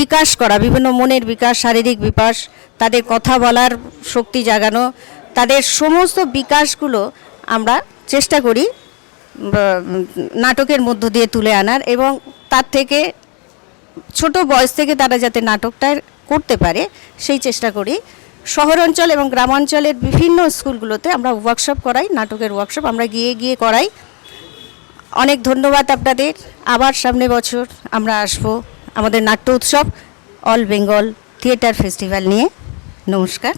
বিকাশ করা, বিভিন্ন মনের বিকাশ, শারীরিক বিকাশ, তাদের কথা বলার শক্তি জাগানো, তাদের সমস্ত বিকাশগুলো আমরা চেষ্টা করি নাটকের মধ্য দিয়ে তুলে আনার, এবং তার থেকে ছোট বয়স থেকে তারা যাতে নাটকটা করতে পারে সেই চেষ্টা করি। শহরাঞ্চল এবং গ্রামাঞ্চলের বিভিন্ন স্কুলগুলোতে আমরা ওয়ার্কশপ করাই, নাটকের ওয়ার্কশপ আমরা গিয়ে করাই। অনেক ধন্যবাদ আপনাদের। আবার সামনে বছর আমরা আসবো আমাদের নাট্য উৎসব, অল বেঙ্গল থিয়েটার ফেস্টিভ্যাল নিয়ে। নমস্কার।